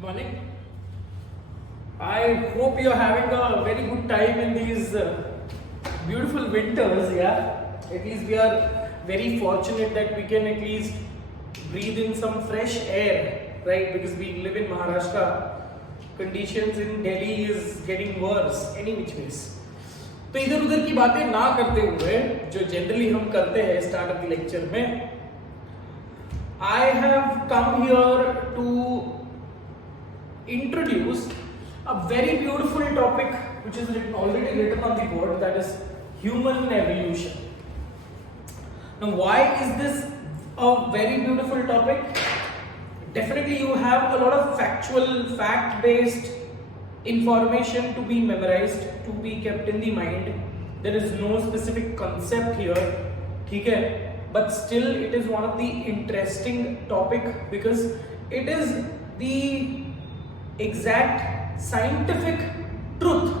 Good morning. I hope you're having a very good time in these beautiful winters. Yeah, at least we are very fortunate that we can at least breathe in some fresh air, right? Because we live in Maharashtra. Conditions in Delhi is getting worse. Any which ways. तो इधर उधर की बातें ना करते हुए जो generally हम करते हैं स्टार्ट ऑफ द लेक्चर में, I have come here to introduce a very beautiful topic which is already written on the board, that is human evolution. Now, why is this a very beautiful topic? Definitely you have a lot of factual, fact-based information to be memorized, to be kept in the mind. There is no specific concept here, okay? But still it is one of the interesting topic because it is the exact scientific truth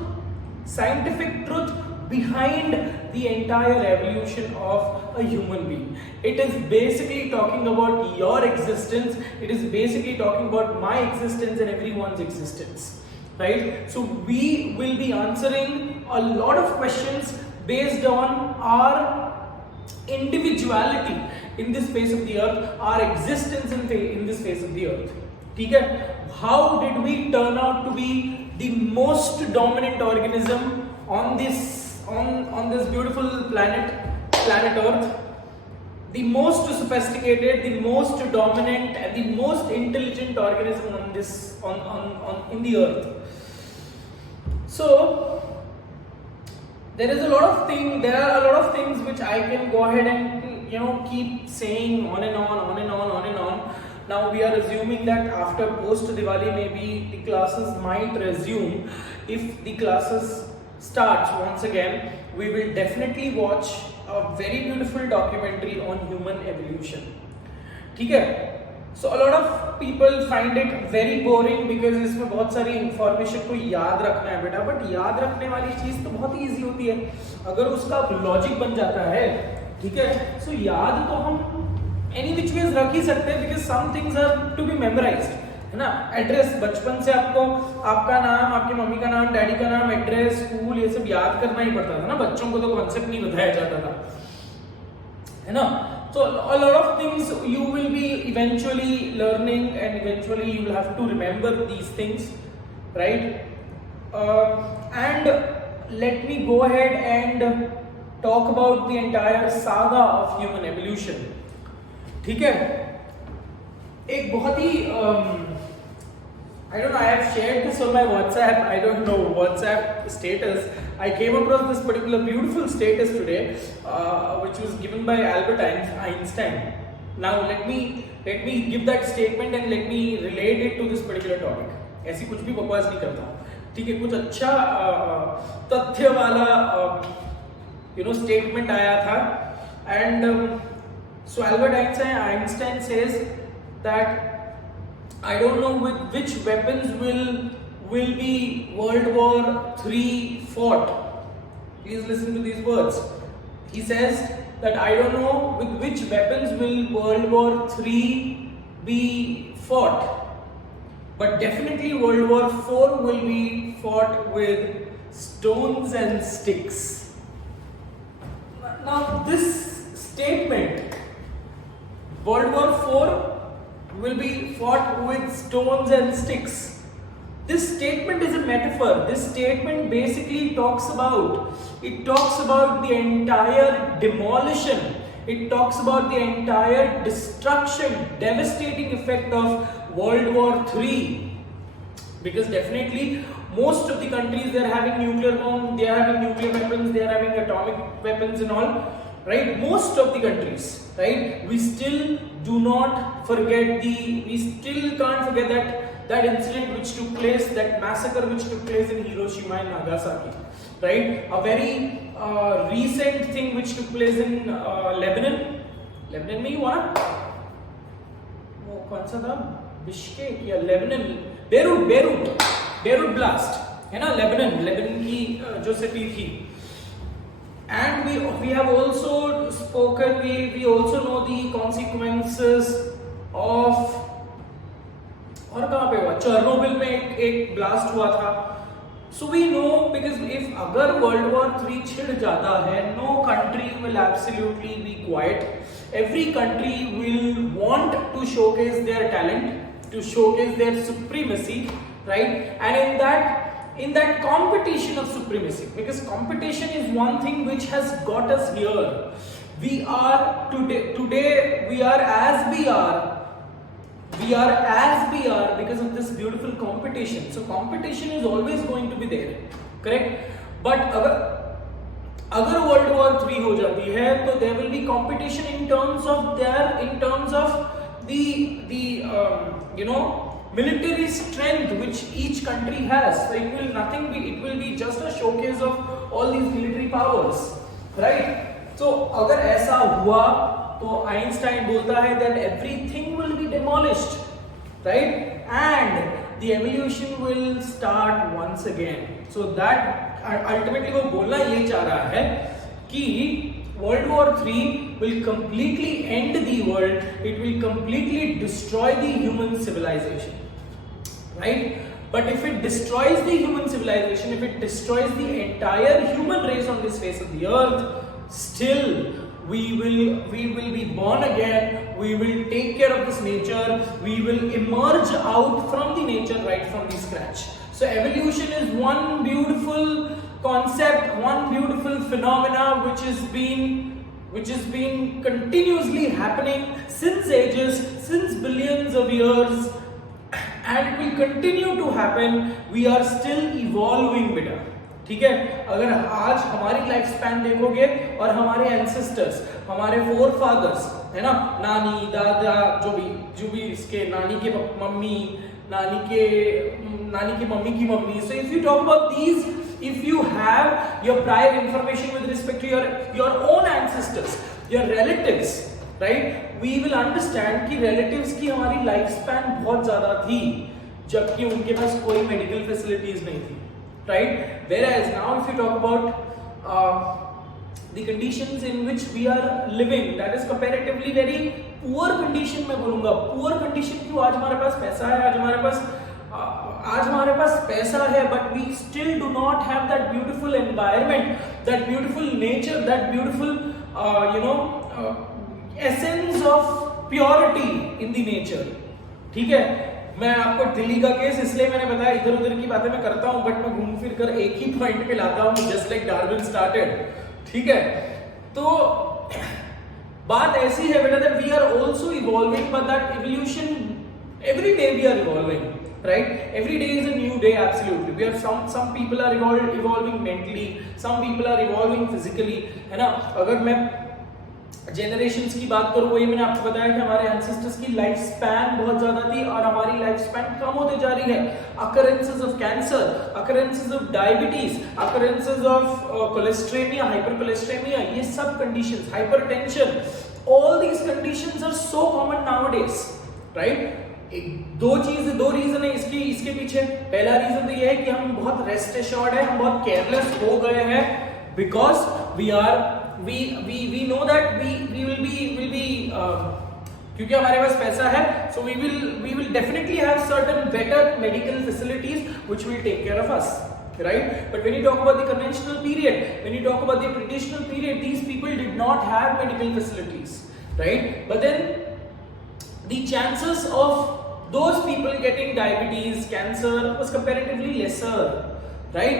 behind the entire evolution of a human being. It is basically talking about your existence. It is basically talking about my existence and everyone's existence, right? So we will be answering a lot of questions based on our individuality in this face of the earth, our existence in this face of the earth. Okay? How did we turn out to be the most dominant organism on this beautiful planet Earth? The most sophisticated, the most dominant, and the most intelligent organism in the earth. So there are a lot of things which I can go ahead and keep saying on and on. Now we are assuming that after post Diwali maybe the classes might resume. If the classes starts once again, we will definitely watch a very beautiful documentary on human evolution. Okay? So a lot of people find it very boring because इसमें बहुत सारी information को याद रखना है बेटा, but याद रखने वाली चीज तो बहुत ही easy होती है अगर उसका logic बन जाता है, ठीक है? So याद तो हम any which ways रख ही सकते हैं because some things are to be memorized, है ना? एड्रेस बचपन से आपको आपका नाम, आपकी मम्मी का नाम, डैडी का नाम, एड्रेस, स्कूल, ये सब याद करना ही पड़ता था ना, बच्चों को तो कॉन्सेप्ट नहीं बताया जाता था, है ना? So a lot of things you will be eventually learning and eventually you will have to remember these things, right? And let me go ahead and talk about the entire saga of human evolution. ठीक है? एक बहुत ही I don't know, I have shared this on my WhatsApp, I don't know, WhatsApp status. I came across this particular beautiful status today, which was given by Albert Einstein. Now let me give that statement and let me relate it to this particular topic. ऐसी कुछ भी बकवास नहीं करता हूँ, ठीक है? कुछ अच्छा तथ्य वाला statement आया था, and so Albert Einstein says that I don't know with which weapons will be World War III fought. Please listen to these words. He says that I don't know with which weapons will World War III be fought, but definitely World War IV will be fought with stones and sticks. Now this statement, World War IV will be fought with stones and sticks. This statement is a metaphor. This statement basically talks about the entire demolition. It talks about the entire destruction, devastating effect of World War III. Because definitely most of the countries, they are having nuclear bombs, they are having nuclear weapons, they are having atomic weapons and all. Right, most of the countries, right? We still do not forget we still can't forget that incident which took place, that massacre which took place in Hiroshima and Nagasaki, right? A very recent thing which took place in Lebanon में ही हुआ ना? वो कौन सा था? Bishkek या Lebanon? Beirut blast, है ना? लेबनान की जो सिटी थी. And we have also spoken, we also know the consequences of, और कहाँ पे हुआ? चर्नोबिल में एक ब्लास्ट हुआ था. So we know, because if अगर World War III छिड़ जाता है, no country will absolutely be quiet. Every country will want to showcase their talent, to showcase their supremacy, right? And in that competition of supremacy, because competition is one thing which has got us here. We are today we are as we are. We are as we are because of this beautiful competition. So competition is always going to be there, correct? But अगर World War III हो जाती है, तो there will be competition in terms of the military strength which each country has. So it will be just a showcase of all these military powers, right? So अगर ऐसा हुआ, तो Einstein बोलता है that everything will be demolished, right? And the evolution will start once again. So that ultimately वो बोलना ये चाह रहा है कि World War III will completely end the world. It will completely destroy the human civilization, right? But if it destroys the human civilization, if it destroys the entire human race on this face of the earth, still we will be born again. We will take care of this nature. We will emerge out from the nature right from the scratch. So evolution is one beautiful concept, one beautiful phenomena which has been continuously happening since ages, since billions of years, and it will continue to happen. We are still evolving, beta. ठीक है, अगर आज हमारी life span देखोगे और हमारे ancestors, हमारे four fathers, है ना, नानी दादा, जो भी इसके नानी के मम्मी, नानी के मम्मी की mummy. So if you talk about these, if you have your prior information with respect to your own ancestors, your relatives, right, we will understand कि relatives की हमारी लाइफ स्पैन बहुत ज्यादा थी, जबकि उनके पास कोई मेडिकल फैसिलिटीज नहीं थी, right? Whereas now if you talk about the conditions in which we are living, that is comparatively very poor condition. मैं बोलूँगा poor condition क्यों? आज हमारे पास पैसा है, आज हमारे पास पैसा है, but we still do not have that beautiful environment, that beautiful nature, that beautiful essence of purity in the nature. ठीक है, मैं आपको दिल्ली का केस इसलिए मैंने बताया, इधर उधर की बातें मैं करता हूं, बट मैं घूम फिर कर एक ही पॉइंट पे लाता हूं, जस्ट लाइक डार्विन स्टार्टेड. ठीक है, तो बात ऐसी है बेटा that we are also evolving, but that evolution every day we are evolving, right? Every day is a new day. Absolutely, we have some people are evolving mentally, some people are evolving physically, है ना. अगर मैं generations की बात करूं, वही मैंने आपको बताया कि हमारे एंसेस्टर्स की लाइफ स्पैन बहुत ज्यादा थी और हमारी लाइफ स्पैन कम होते जा रही है. Occurrences of cancer, occurrences of diabetes, occurrences of cholesterolemia, hypercholesterolemia, ये सब conditions, hypertension, all these conditions are so common nowadays, right? दो रीजन है इसके पीछे. पहला रीजन तो ये है कि हम बहुत रेस्ट एश्योर्ड है, हम बहुत केयरलेस हो गए हैं, because we know that we will be क्योंकि हमारे पास पैसा है, so we will definitely have certain better medical facilities which will take care of us, right? But when you talk about the conventional period, when you talk about the traditional period, these people did not have medical facilities, right? But then the chances of those people getting diabetes, cancer was comparatively lesser, right?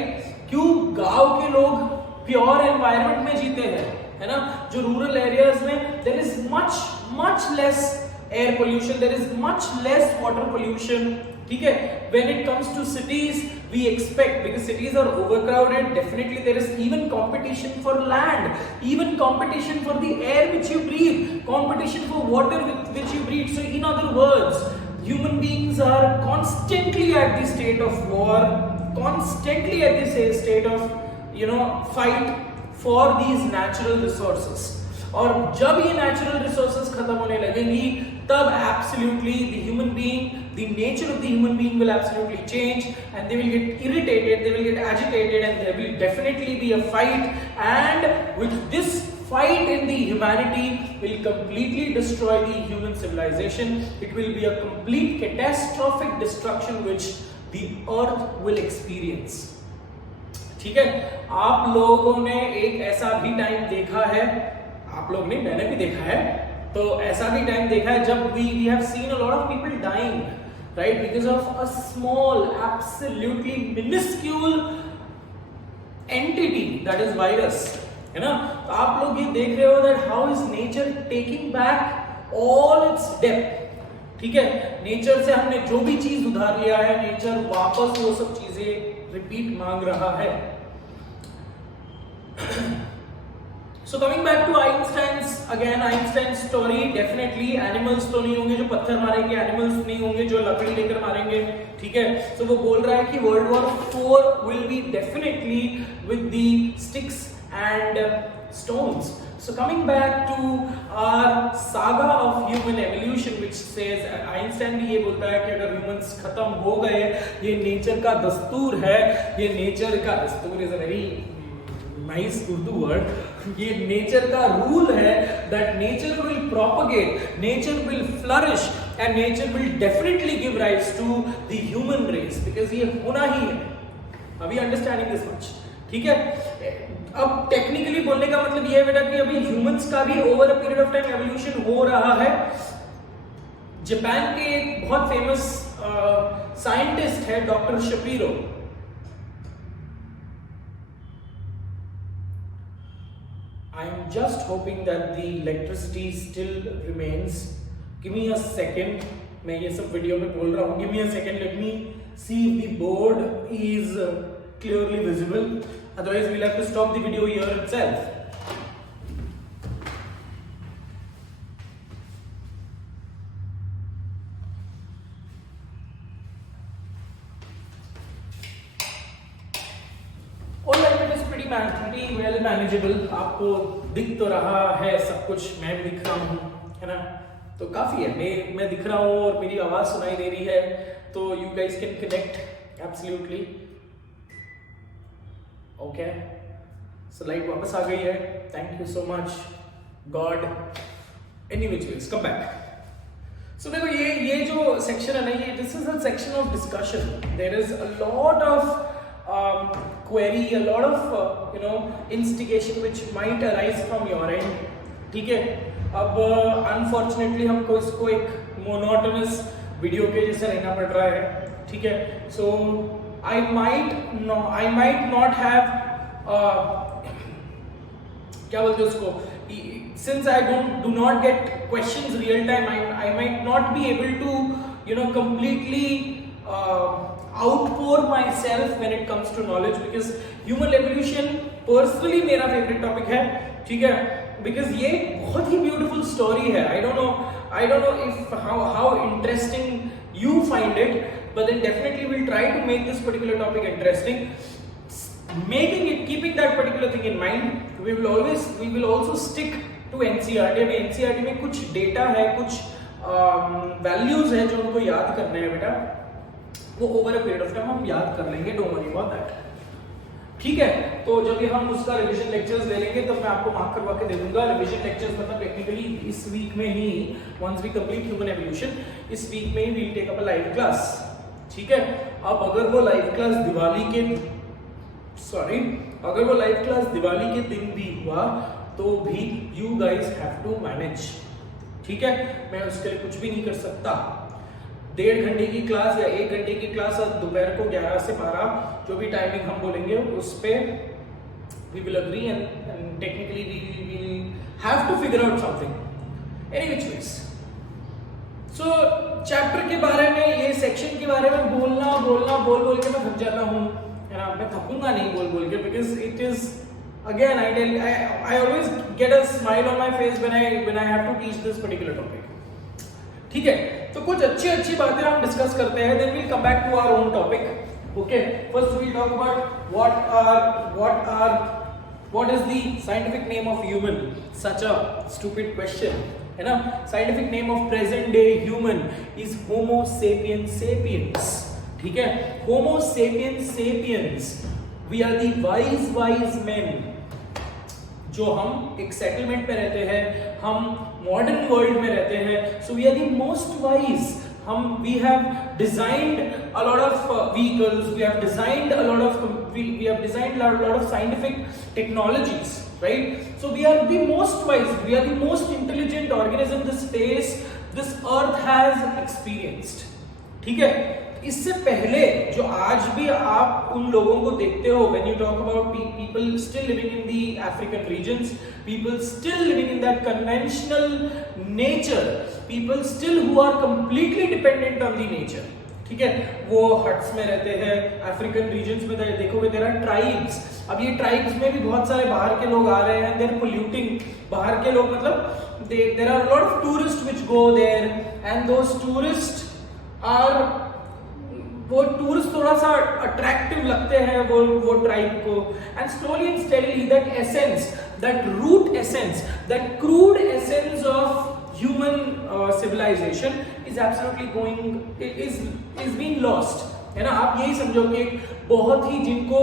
क्यों? गांव के लोग pure environment में जीते हैं, है ना. जो रूरल एरियाज में there is much less air pollution, there is much less water pollution. ठीक है, when it comes to cities we expect, because cities are overcrowded, definitely there is even competition for land, even competition for the air which you breathe, competition for water which you breathe. So in other words, human beings are constantly at the state of war, constantly at the state of fight for these natural resources. और जब ये natural resources खत्म होने लगेंगी, तब absolutely the human being, the nature of the human being will absolutely change, and they will get irritated, they will get agitated, and there will definitely be a fight. And with this fight in the humanity will completely destroy the human civilization. It will be a complete catastrophic destruction which the earth will experience. ठीक है, आप लोगों ने एक ऐसा भी time देखा है, आप लोग ने, मैंने भी देखा है, तो ऐसा भी टाइम देखा है जब we have seen a lot of people dying, right, because of a small, absolutely minuscule entity that is virus, है ना. तो आप लोग ये देख रहे हो that how is nature taking back all its depth. ठीक है, नेचर से हमने जो भी चीज उधार लिया है, नेचर वापस वो सब चीजें रिपीट मांग रहा है. So coming back to Einstein's story, definitely animals तो नहीं होंगे जो पत्थर मारेंगे, animals नहीं होंगे जो लकड़ी लेकर मारेंगे. ठीक है, so वो बोल रहा है कि World War IV will be definitely with the sticks and stones. So coming back to our saga of human evolution, which says, Einstein भी ये बोलता है कि अगर humans खत्म हो गए, ये nature का दस्तूर है, ये nature का दस्तूर is a very nice Urdu word, ये nature का rule है that nature will propagate, nature will flourish and nature will definitely give rise to the human race because ये होना ही है. Are we understanding this much? ठीक है, अब technically बोलने का मतलब यह है बेटा कि अभी ह्यूमंस का भी over a period of time evolution हो रहा है. जापान के एक बहुत फेमस साइंटिस्ट है doctor Shapiro. I am just hoping that the electricity still remains. Give me a second, मैं ये सब वीडियो में बोल रहा हूं. Give me a second, let me see if the board is clearly visible, otherwise we'll have to stop the video here itself. Alright, it is pretty well manageable. आपको दिख तो रहा है सब कुछ, मैं भी दिख रहा हूँ, है ना, तो काफी है. मैं दिख रहा हूँ और मेरी आवाज सुनाई दे रही है, तो you guys can connect absolutely. Okay, so light वापस आ गई है. Thank you so much God. Anyways come back. So देखो ये जो सेक्शन है ना, ये this is a section of discussion. There is a lot of query, a lot of you know instigation which might arise from your end. ठीक है, अब unfortunately हमको इसको एक मोनोटोनस वीडियो के जैसे रहना पड़ रहा है. ठीक है, सो I might not have क्या बोलते हैं उसको, since I do not get questions real time, I might not be able to you know completely outpour myself when it comes to knowledge, because human evolution personally मेरा favorite topic है. ठीक है, because ये बहुत ही beautiful story है. I don't know if how interesting you find it, but then definitely we'll try to make this particular topic interesting. Keeping that particular thing in mind, we will also stick to NCERT. अभी NCERT में कुछ data है, कुछ values है जो हमको याद करने हैं बेटा, वो over a period of time हम याद कर लेंगे. Don't worry about that. ठीक है, तो जब भी हम उसका रिविजन लेक्चर्स ले लेंगे तब मैं आपको मार्क करवा के दे दूंगा. रिविजन लेक्चर्स मतलब टेक्निकली इस वीक में ही, once we complete human evolution, इस वीक में ही we'll take up a live class. ठीक है, अब अगर वो लाइव क्लास दिवाली के दिन भी हुआ तो भी you guys have to manage. ठीक है, मैं उसके लिए कुछ भी नहीं कर सकता. 1.5 घंटे की क्लास या 1 घंटे की क्लास दोपहर को 11 से 12 जो भी टाइमिंग हम बोलेंगे उस पे we will agree and technically we will have to figure out something. Any which ways. So chapter के बारे में, ये सेक्शन के बारे में बोल के मैं थक जाता हूँ, है ना. मैं थकूंगा नहीं बोल के, because it is again I always get a smile on my face when I have to teach this particular topic. ठीक है, तो कुछ अच्छी बातें हम डिस्कस करते हैं, then we'll come back to our own topic. Okay, first we'll talk about what is the scientific name of human. Such a stupid question, है ना. Scientific name of present day human is Homo sapiens sapiens. ठीक है, Homo sapiens sapiens, we are the wise men जो हम एक settlement पे रहते हैं, हम मॉडर्न वर्ल्ड में रहते हैं, so we are the most wise. We have designed a lot of vehicles, we have designed a lot of scientific technologies, right? So we are the most wise, we are the most intelligent organism this earth has experienced. ठीक है? इससे पहले जो आज भी आप उन लोगों को देखते हो, when you talk about people still living in the African regions, people still living in that conventional nature, people still who are completely dependent on the nature. ठीक है, वो हट्स में रहते हैं. अफ्रीकन रीजन्स में देखोगे देयर आर ट्राइब्स. अब ये ट्राइब्स में भी बहुत सारे बाहर के लोग आ रहे हैं, देयर पोल्यूटिंग. बाहर के लोग मतलब there are lot of tourist which go there and those tourist are, वो टूरिस्ट थोड़ा सा अट्रैक्टिव लगते हैं वो ट्राइब को. And slowly and steadily that essence, that root essence, that crude essence of human civilization is absolutely being lost, है ना. आप यही समझो कि बहुत ही जिनको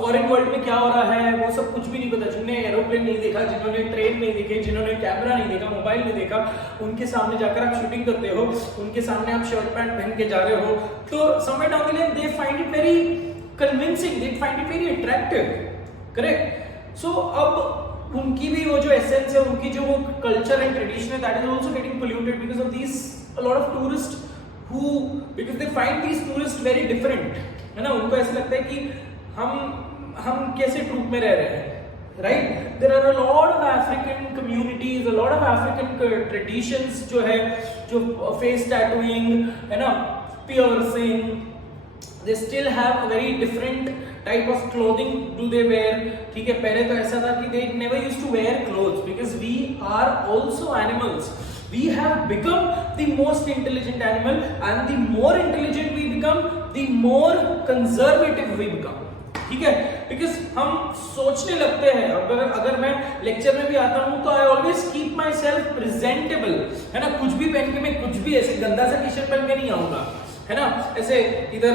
फॉरेन वर्ल्ड में क्या हो रहा है वो सब कुछ भी नहीं पता, जिन्होंने एरोप्लेन नहीं देखा, जिन्होंने ट्रेन नहीं देखे, जिन्होंने कैमरा नहीं देखा, मोबाइल नहीं देखा, उनके सामने जाकर आप शूटिंग करते हो, उनके सामने आप शर्ट पैंट पहन के जा रहे हो, तो somewhere down the line they find it very convincing, they find it very attractive, correct? So अब उनकी भी वो जो एसेंस है, उनकी जो वो कल्चर एंड ट्रेडिशन है, that is also getting polluted because of these a lot of tourist who, because they find these tourist very different, है ना. उनको ऐसा लगता है कि हम कैसे ट्रूप में रह रहे हैं, right. There are a lot of African communities, a lot of African traditions जो है, जो फेस टैटूइंग है ना, piercing, they still have a very different type of clothing do they wear. ठीक है, पहले तो ऐसा था कि they never used to wear clothes because we are also animals. We have become the most intelligent animal, and the more intelligent we become, the more conservative we become. ठीक है, because हम सोचने लगते हैं. अगर मैं लेक्चर में भी आता हूं तो I always keep my self presentable, है ना. कुछ भी पहन के, मैं कुछ भी ऐसे गंदा सा टी शर्ट पहन के नहीं आऊंगा, है ना. ऐसे इधर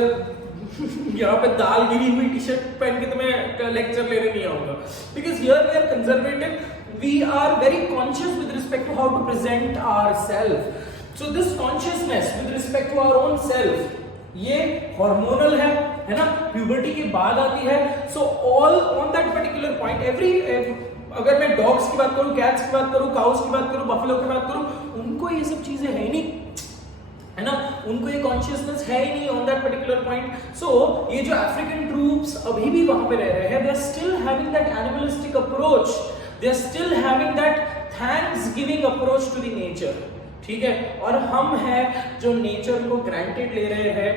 यहाँ पे दाल गिरी हुई टी शर्ट पहन के तो मैं लेक्चर लेने नहीं आऊंगा, because here we are conservative, we are very conscious with respect to how to present ourself. So this consciousness with respect to our own self, ये हार्मोनल है ना, प्यूबर्टी के बाद आती है. So all on that particular point, अगर मैं dogs की बात करूं, कैट्स की बात करूं, काउस की बात करूं, बफेलो की बात करूं, उनको ये सब चीजें है नहीं, है ना. उनको ये कॉन्शियसनेस है ही नहीं ऑन दैट पर्टिकुलर पॉइंट. सो ये जो अफ्रीकन ट्रूप्स अभी भी वहां पे रह रहे हैं, they are still having that animalistic approach, they are still having that thanksgiving approach to the nature. ठीक है, और हम हैं जो नेचर को ग्रांटेड ले रहे हैं,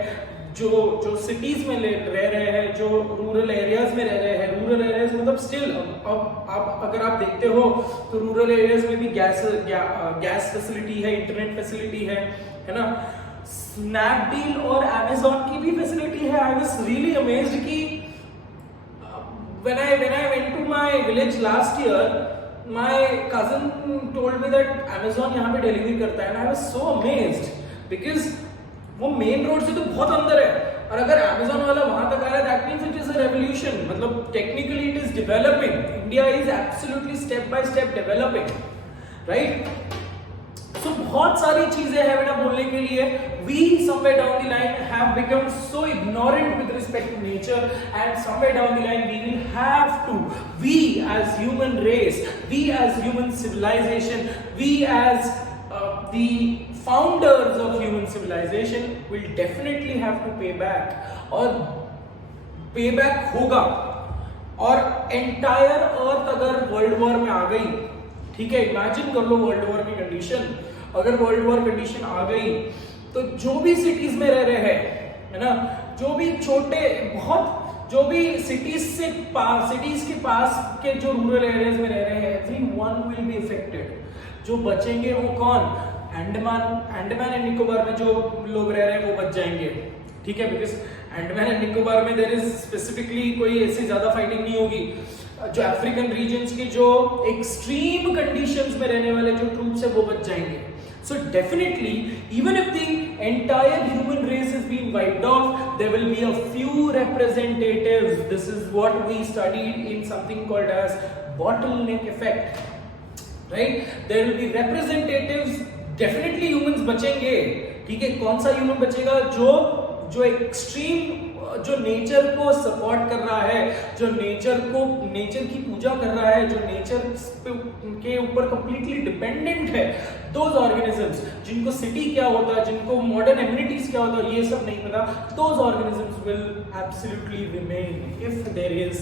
जो सिटीज में रह रहे हैं, जो रूरल एरियाज में रह रहे हैं. रूरल एरियाज मतलब स्टिल अब आप अगर आप देखते हो तो रूरल एरियाज में भी गैस फैसिलिटी है, इंटरनेट फैसिलिटी है ना. स्नैपडील और Amazon की भी फैसिलिटी है. आई वाज रियली अमेज्ड कि when I went to my village last year, my cousin told me that Amazon यहाँ पे डिलीवरी करता है, and I was so amazed because वो मेन रोड से तो बहुत अंदर है, और अगर Amazon वाला वहां तक आ रहा है, that means it is a revolution. मतलब technically it is developing. India is absolutely step by step developing, right? So बहुत सारी चीजें हैं बेटा बोलने के लिए. We somewhere down the line have become so ignorant with respect to nature, and somewhere down the line we will have to, we as human race, we as human civilization, we as the founders of human civilization will definitely have to pay back. और pay back होगा. और entire earth अगर world war में आ गई, ठीक है, imagine कर लो world war की कंडीशन. अगर वर्ल्ड वॉर कंडीशन आ गई तो जो भी सिटीज में रह रहे हैं, है ना, जो भी छोटे बहुत, जो भी सिटीज के पास के जो रूरल एरियाज में रह रहे हैं, एवरीवन विल बी अफेक्टेड. जो बचेंगे वो कौन? अंडमान एंड निकोबार में जो लोग रह रहे हैं वो बच जाएंगे. ठीक है, बिकॉज अंडमान एंड निकोबार में देयर इज स्पेसिफिकली कोई ऐसी ज्यादा फाइटिंग नहीं होगी. जो अफ्रीकन रीजन्स के जो एक्सट्रीम कंडीशंस में रहने वाले जो ट्रूप्स है वो बच जाएंगे. So definitely, even if the entire human race is being wiped off, there will be a few representatives. This is what we studied in something called as bottleneck effect, right? There will be representatives. Definitely humans बचेंगे, ठीक है? कौन सा human बचेगा? जो extreme, जो nature को support कर रहा है, जो नेचर की पूजा कर रहा है, जो नेचर के ऊपर कंप्लीटली डिपेंडेंट है, दोज ऑर्गेनिजम्स जिनको सिटी क्या होता है, जिनको मॉडर्न एमिनिटीज क्या होता है, ये सब नहीं पता, those organisms will absolutely remain if there is,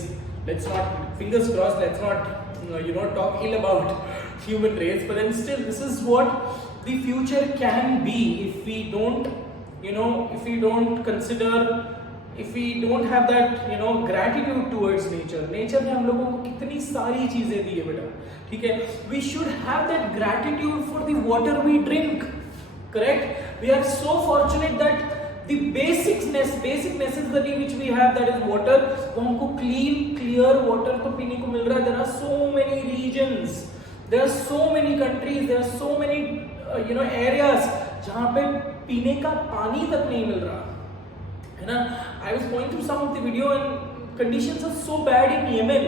let's not, fingers crossed, let's not talk ill about human race, but then still this is what the future can be if we don't, if we don't consider, if we don't have that gratitude towards nature. Nature ने हम लोगों को कितनी सारी चीजें दी है बेटा, ठीक है? We should have that gratitude for the water we drink, correct? We are so fortunate that the basic necessity which we have, that is water, वो हमको clean clear water तो पीने को मिल रहा है. There are so many regions, there are so many countries, there are so many areas जहाँ पे पीने का पानी तक नहीं मिल रहा है ना. I was going through some of the video and conditions are so bad in Yemen.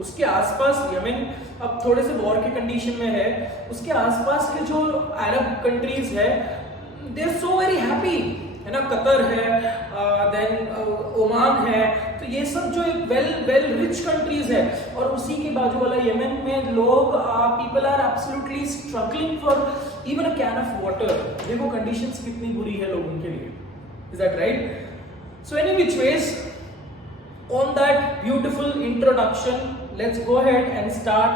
उसके आसपास, यमन अब थोड़े से वॉर के कंडीशन में है, उसके आसपास के जो अरब कंट्रीज है, they are so very happy, है ना. कतर है, देन ओमान है, तो ये सब जो एक वेल रिच कंट्रीज है, और उसी के बाजू वाला यमन में लोग, people are absolutely struggling for even a can of water. देखो कंडीशंस कितनी बुरी है लोगों के लिए. Is that right? So any which ways, on that beautiful introduction, let's go ahead and start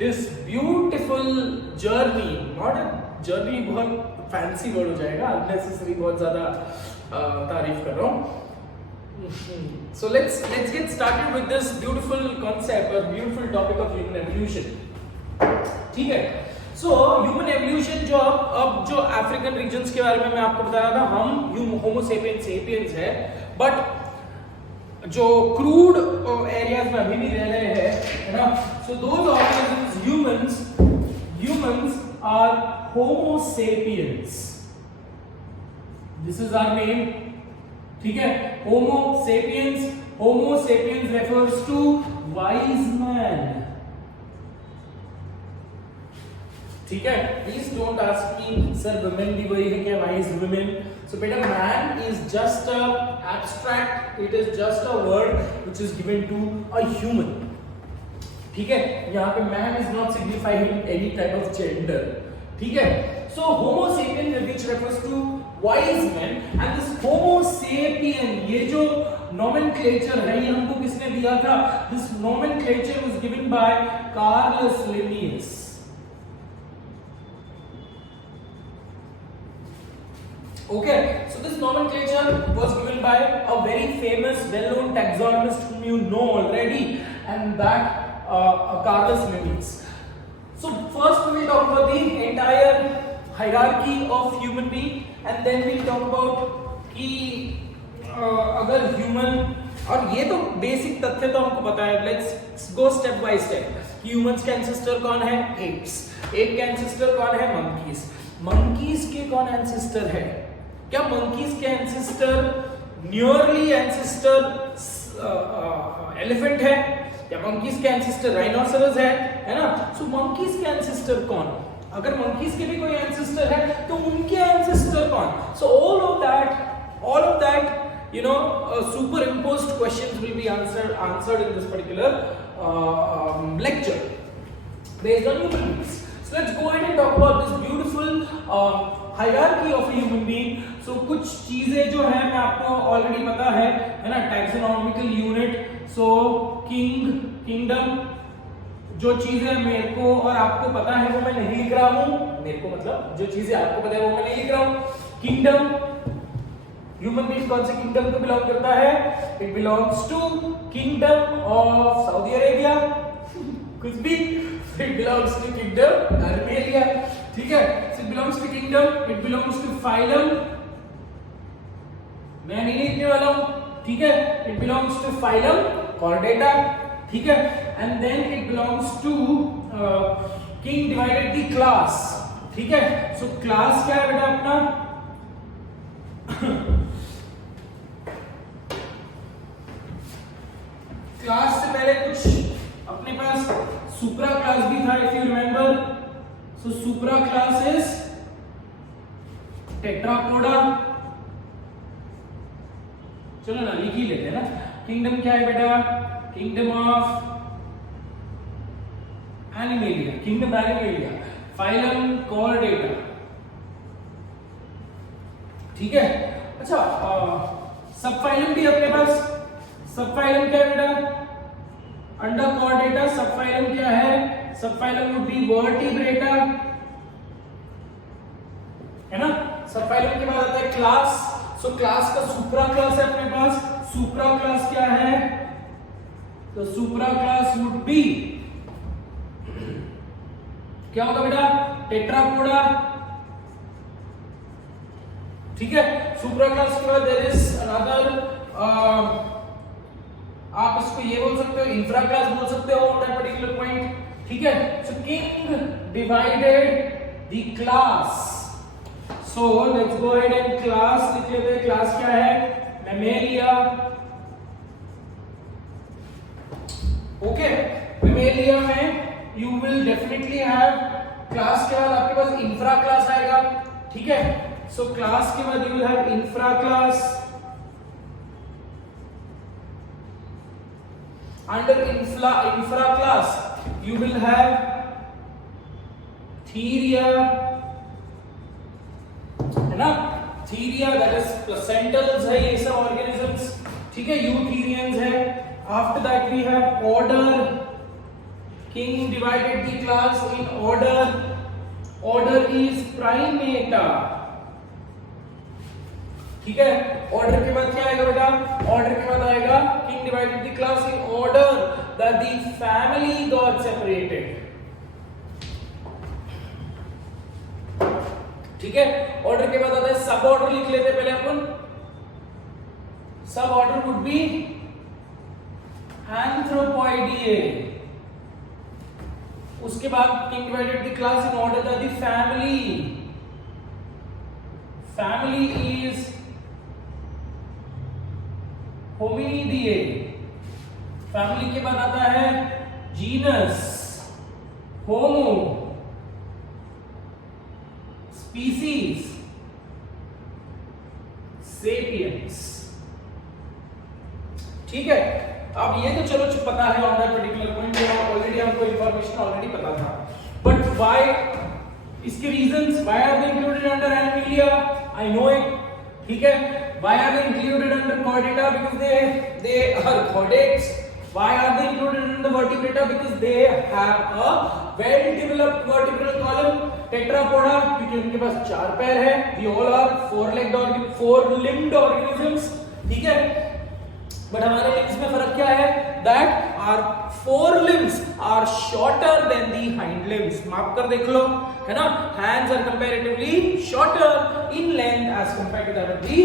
this beautiful journey. Not a journey, बहुत fancy word हो जाएगा, unnecessary, बहुत ज़्यादा तारीफ कर रहा हूँ. So let's get started with this beautiful concept or beautiful topic of human evolution. ठीक है? So human evolution जो अब जो अफ्रीकन रीजन्स के बारे में मैं आपको बता रहा था, हम होमो सेपियंस है, बट जो क्रूड एरियाज में अभी भी रह रहे हैं, है ना. So those organisms, humans are homo sapiens. This is our name, ठीक है? Homo sapiens refers to wise man. ठीक है? Please don't ask me, sir, women भी वही है क्या, wise women? So बेटा, man is just a abstract, it is just a word which is given to a human. ठीक है? यहाँ पे man is not signifying any type of gender. ठीक है? So homo sapien, which refers to wise man, and this homo sapien, ये जो nomenclature है, ये हमको किसने दिया था? This nomenclature was given by Carolus Linnaeus. Okay, so this nomenclature was given by a very famous, well-known taxonomist whom you know already, and that Carolus Linnaeus. So first we will talk about the entire hierarchy of human being, and then we will talk about कि अगर human, और ये तो basic तथ्य तो हमको पता है. Let's go step by step. Humans के ancestor कौन है? Apes. Ape के ancestor कौन है? Monkeys. Monkeys के कौन ancestor है? क्या monkeys के ancestor nearly ancestor elephant है, या monkeys के ancestor rhinoceros है ना? So monkeys के ancestor कौन? अगर monkeys के भी कोई ancestor है, तो उनके ancestor कौन? So all of that, superimposed questions will be answered in this particular lecture based on human beings. So let's go ahead and talk about this beautiful hierarchy of human being. So कुछ चीजें जो है मैं आपको already पता है ना, taxonomical unit. सो kingdom, जो चीजें मेरे को और आपको पता है वो मैं नहीं लिख रहा हूं, मेरे को मतलब जो चीजें आपको पता है वो मैं नहीं लिख रहा हूं. किंगडम, ह्यूमन बीइंग कौन से किंगडम को बिलोंग करता है? It belongs to kingdom of Saudi Arabia, कुछ भी, इट बिलोंग्स टू किंगडम अर्मेनिया. ठीक है? It belongs to kingdom, it belongs to phylum, मैं नहीं लिखने वाला हूं. ठीक है? It belongs to phylum Chordata. ठीक है? And then it belongs to king divided the class. ठीक है। सो क्लास क्या है बेटा अपना, क्लास से पहले कुछ अपने पास सुप्रा क्लास भी था, if you remember. So supra class is Tetrapoda, चलो ना लिख ही लेते हैं ना। किंगडम क्या है बेटा, kingdom of animalia, kingdom animalia, phylum Chordata, ठीक है। अच्छा सब फाइलम भी अपने पास, सब फाइलम क्या है बेटा, अंडर कॉर्डेटा सब फाइलम क्या है, सब फाइलम वुड बी वर्टिब्रेटा, है ना। सब फाइलम के बाद आता है क्लास। सो क्लास का सुप्रा क्लास है अपने पास, सुप्रा क्लास क्या है, तो सुप्रा क्लास वुड बी क्या होगा बेटा, टेट्रापोडा, ठीक है। सुप्रा क्लास के बाद देयर इज अनदर, आप इसको ये बोल सकते हो, इंफ्रा क्लास बोल सकते हो ऑन दैट पर्टिकुलर पॉइंट, ठीक है। So king divided the class, so let's go ahead and class लिख लेते हैं। क्लास क्या है, मैमेलिया, ओके। मैमेलिया में you will definitely have, class के बाद आपके पास इंफ्रा क्लास आएगा, ठीक है। सो क्लास के बाद you will have infra class, under infra class you will have Theria, है ना, थीरिया दैट इज प्लेसेंटल्स है ये सब ऑर्गेनिजम्स, ठीक है, यूथेरियंस है। After that we have order, king divided the class in order, order is Primata, ठीक है। ऑर्डर के बाद क्या आएगा बेटा, ऑर्डर के बाद आएगा king divided the class in order that the family got separated, ठीक है। ऑर्डर के बाद आता है सब ऑर्डर, लिख लेते हैं पहले अपन। सब ऑर्डर वुड बी एंथ्रोपॉइडिए, उसके बाद king divided the class in order that the family, family is hominidae, family के बाद आता है जीनस, होमो, स्पीसीज, सेपियंस, ठीक है। अब ये तो चलो पता है on that particular point, already हमको इंफॉर्मेशन ऑलरेडी पता था, बट व्हाई, इसके reasons, why are they included under Animalia, I know it, ठीक है। Why are they included under Chordata, because they are chordates. Why are they included under Vertebrata, because they have a well developed vertebral column. Tetrapoda क्योंकि उनके पास चार पैर है, we all are four limbed organisms, ठीक है। But हमारे limbs में फर्क क्या है, that are fore limbs are shorter than the hind limbs, माप कर देख लो, है ना। Hands are comparatively shorter in length as compared to that of the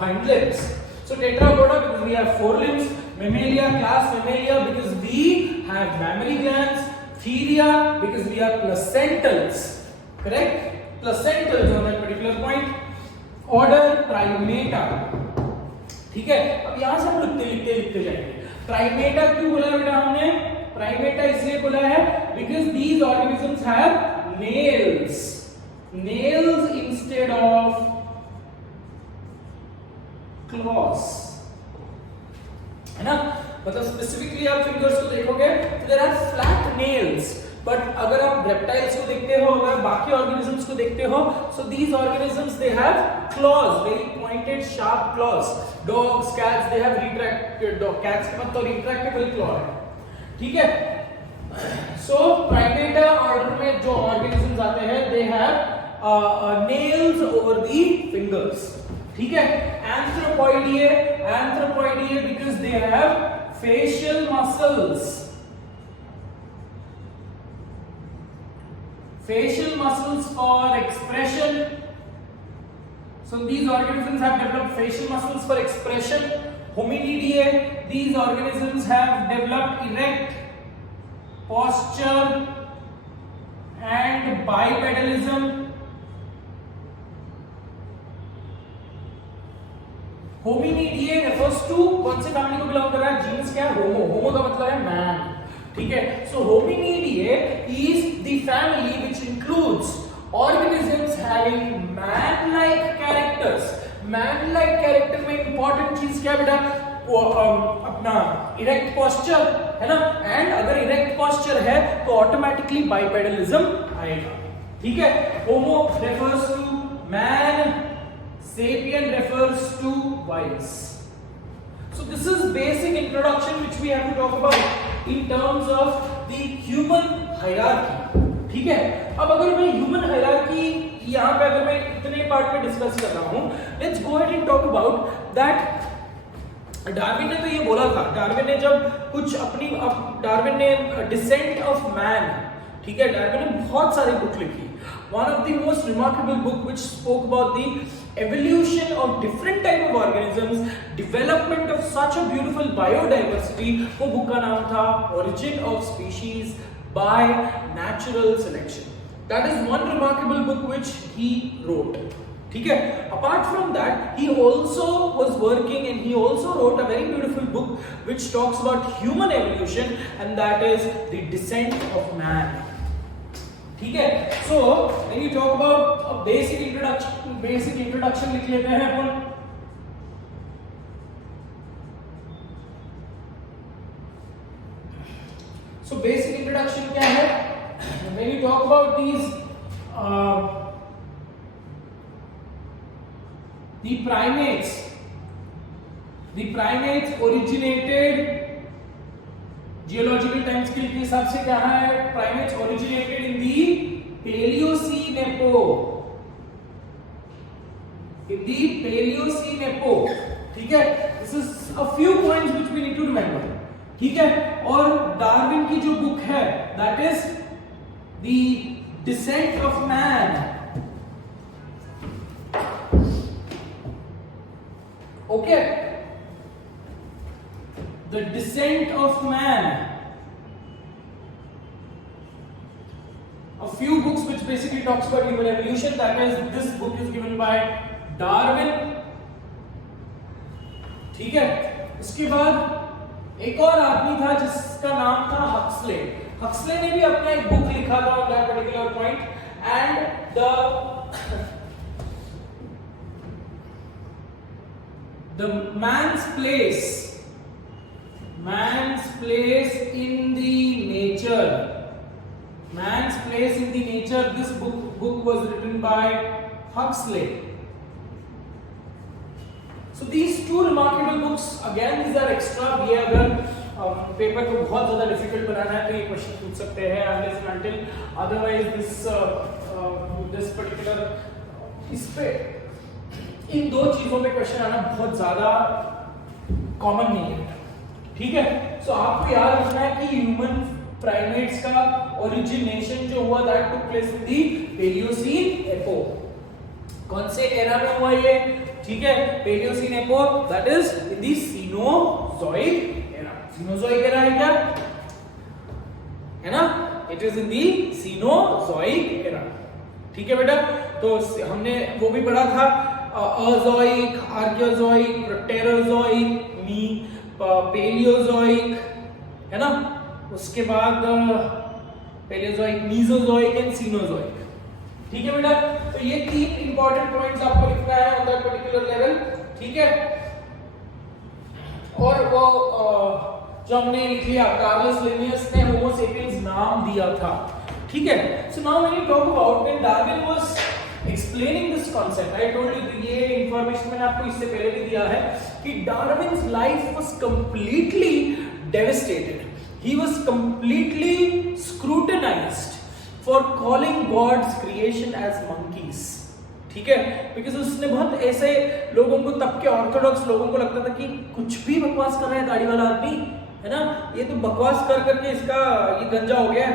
hind limbs. So tetrapoda because we have four limbs, mammalia class mammalia because we have mammary glands, theria because we are placentals, correct, placentals on that particular point, order primata, ठीक है। अब यहां से हम लिखते जाएंगे। Primata क्यों बोला बेटा हमने, प्राइमेटा इसलिए बोला है because these organisms have nails, nails instead of claws, है ना। मतलब स्पेसिफिकली आप फिंगर्स को देखोगे तो there are flat nails, but अगर आप रेप्टाइल्स को देखते हो, अगर बाकी ऑर्गेनिजम्स को देखते हो, so these organisms they have clause, very pointed sharp clause. Dogs, cats they have retracted, dog cats के पास तो रिट्रैक्टेबल क्लॉ है, ठीक है। सो प्राइमेटा ऑर्डर में जो ऑर्गेनिजम्स आते हैं they have nails over the fingers, ठीक है। Anthropoidea, anthropoidea because they have facial muscles, facial muscles for expression. So these organisms have developed facial muscles for expression. Hominidae, these organisms have developed erect posture, and bipedalism. होमिनिडिए refers to कौन से family को belong कर रहा है? Jeans क्या है? होमो. होमो का मतलब है मैन. ठीक है. So hominidae is the family which includes organisms having man-like characters. Man-like character में important चीज क्या बेटा? वो अपना इरेक्ट पोस्चर है ना. एंड अगर इरेक्ट पोस्चर है तो ऑटोमेटिकली बाइपेडलिज्म आएगा. ठीक है. होमो refers to man. Sapien refers to wise. So this is basic introduction which we have to talk about in terms of the human hierarchy. ठीक है. अब अगर मैं human hierarchy यहाँ पे अगर मैं इतने पार्ट में डिस्कस कर रहा हूँ, let's go ahead and talk about that. Darwin ने तो ये बोला था. डार्विन ने जब कुछ अपनी डार्विन ने डिसेंट ऑफ मैन, ठीक है, डार्विन ने बहुत सारी बुक लिखी. One of the most remarkable book which spoke about the evolution of different type of organisms, development of such a beautiful biodiversity, वो बुक का नाम था Origin of Species by Natural Selection. That is one remarkable book which he wrote. ठीक है. Apart from that, he also was working and he also wrote a very beautiful book which talks about human evolution, and that is The Descent of Man. ठीक है. So when you talk about a basic introduction लिख लेते हैं अपन. So basic introduction क्या है? When you talk about these the primates originated geological time scale के हिसाब से क्या है? Primates originated in the Paleocene epoch. In the Paleocene epoch. ठीक है. This is a few points which we need to remember. ठीक है. और डार्विन की जो बुक है that is the descent of man. Okay. The Descent of Man. A few books which basically talks about human evolution. That is, this book is given by Darwin. ठीक है. उसके बाद एक और आदमी था जिसका नाम था हक्सले. हक्सले ने भी अपना एक बुक लिखा था on that particular point, and the man's place in the nature. This book was written by Huxley. So these two remarkable books, again these are extra. ये अगर पेपर को बहुत ज़्यादा डिफिकल्ट बनाना है तो ये क्वेश्चन पूछ सकते हैं unless and until otherwise this particular इस पे इन दो चीजों पे क्वेश्चन आना बहुत ज़्यादा कॉमन नहीं है. ठीक है. सो आपको याद रखना है कि ह्यूमन प्राइमेट्स का ओरिजिनेशन जो हुआ that took place in the Paleocene epoch. कौन से एरा में हुआ ये? ठीक है. Palaeocene epoch that is in the Cenozoic era. Cenozoic era है क्या? है ना. It is in the Cenozoic era. ठीक है बेटा. तो हमने वो भी पढ़ा था अजोइक, आर्कियोजोइक, प्रोटेरोजोइक, पेलियोजोइक, है ना. उसके बाद पेलियोजोइक, मीजोजोइक एंड सीनोजोइक. ठीक है बेटा. तो ये तीन इंपॉर्टेंट पॉइंट्स आपको लिखना है ऑन दैट पर्टिकुलर लेवल. ठीक है. और वो जो हमने लिख लिया कार्लस लिनियस ने होमो सेपियंस नाम दिया था. ठीक है. So now when you talk about when Darwin was explaining this concept, I told you ये इंफॉर्मेशन मैंने आपको इससे पहले भी दिया है कि Darwin's life was completely devastated. He was completely scrutinised for calling God's creation as monkeys. ठीक है. बिकॉज उसने बहुत ऐसे लोगों को, तब के ऑर्थोडॉक्स लोगों को लगता था कि कुछ भी बकवास कर रहा है दाढ़ी वाला आदमी, है ना. ये तो बकवास कर करके इसका ये गंजा हो गया.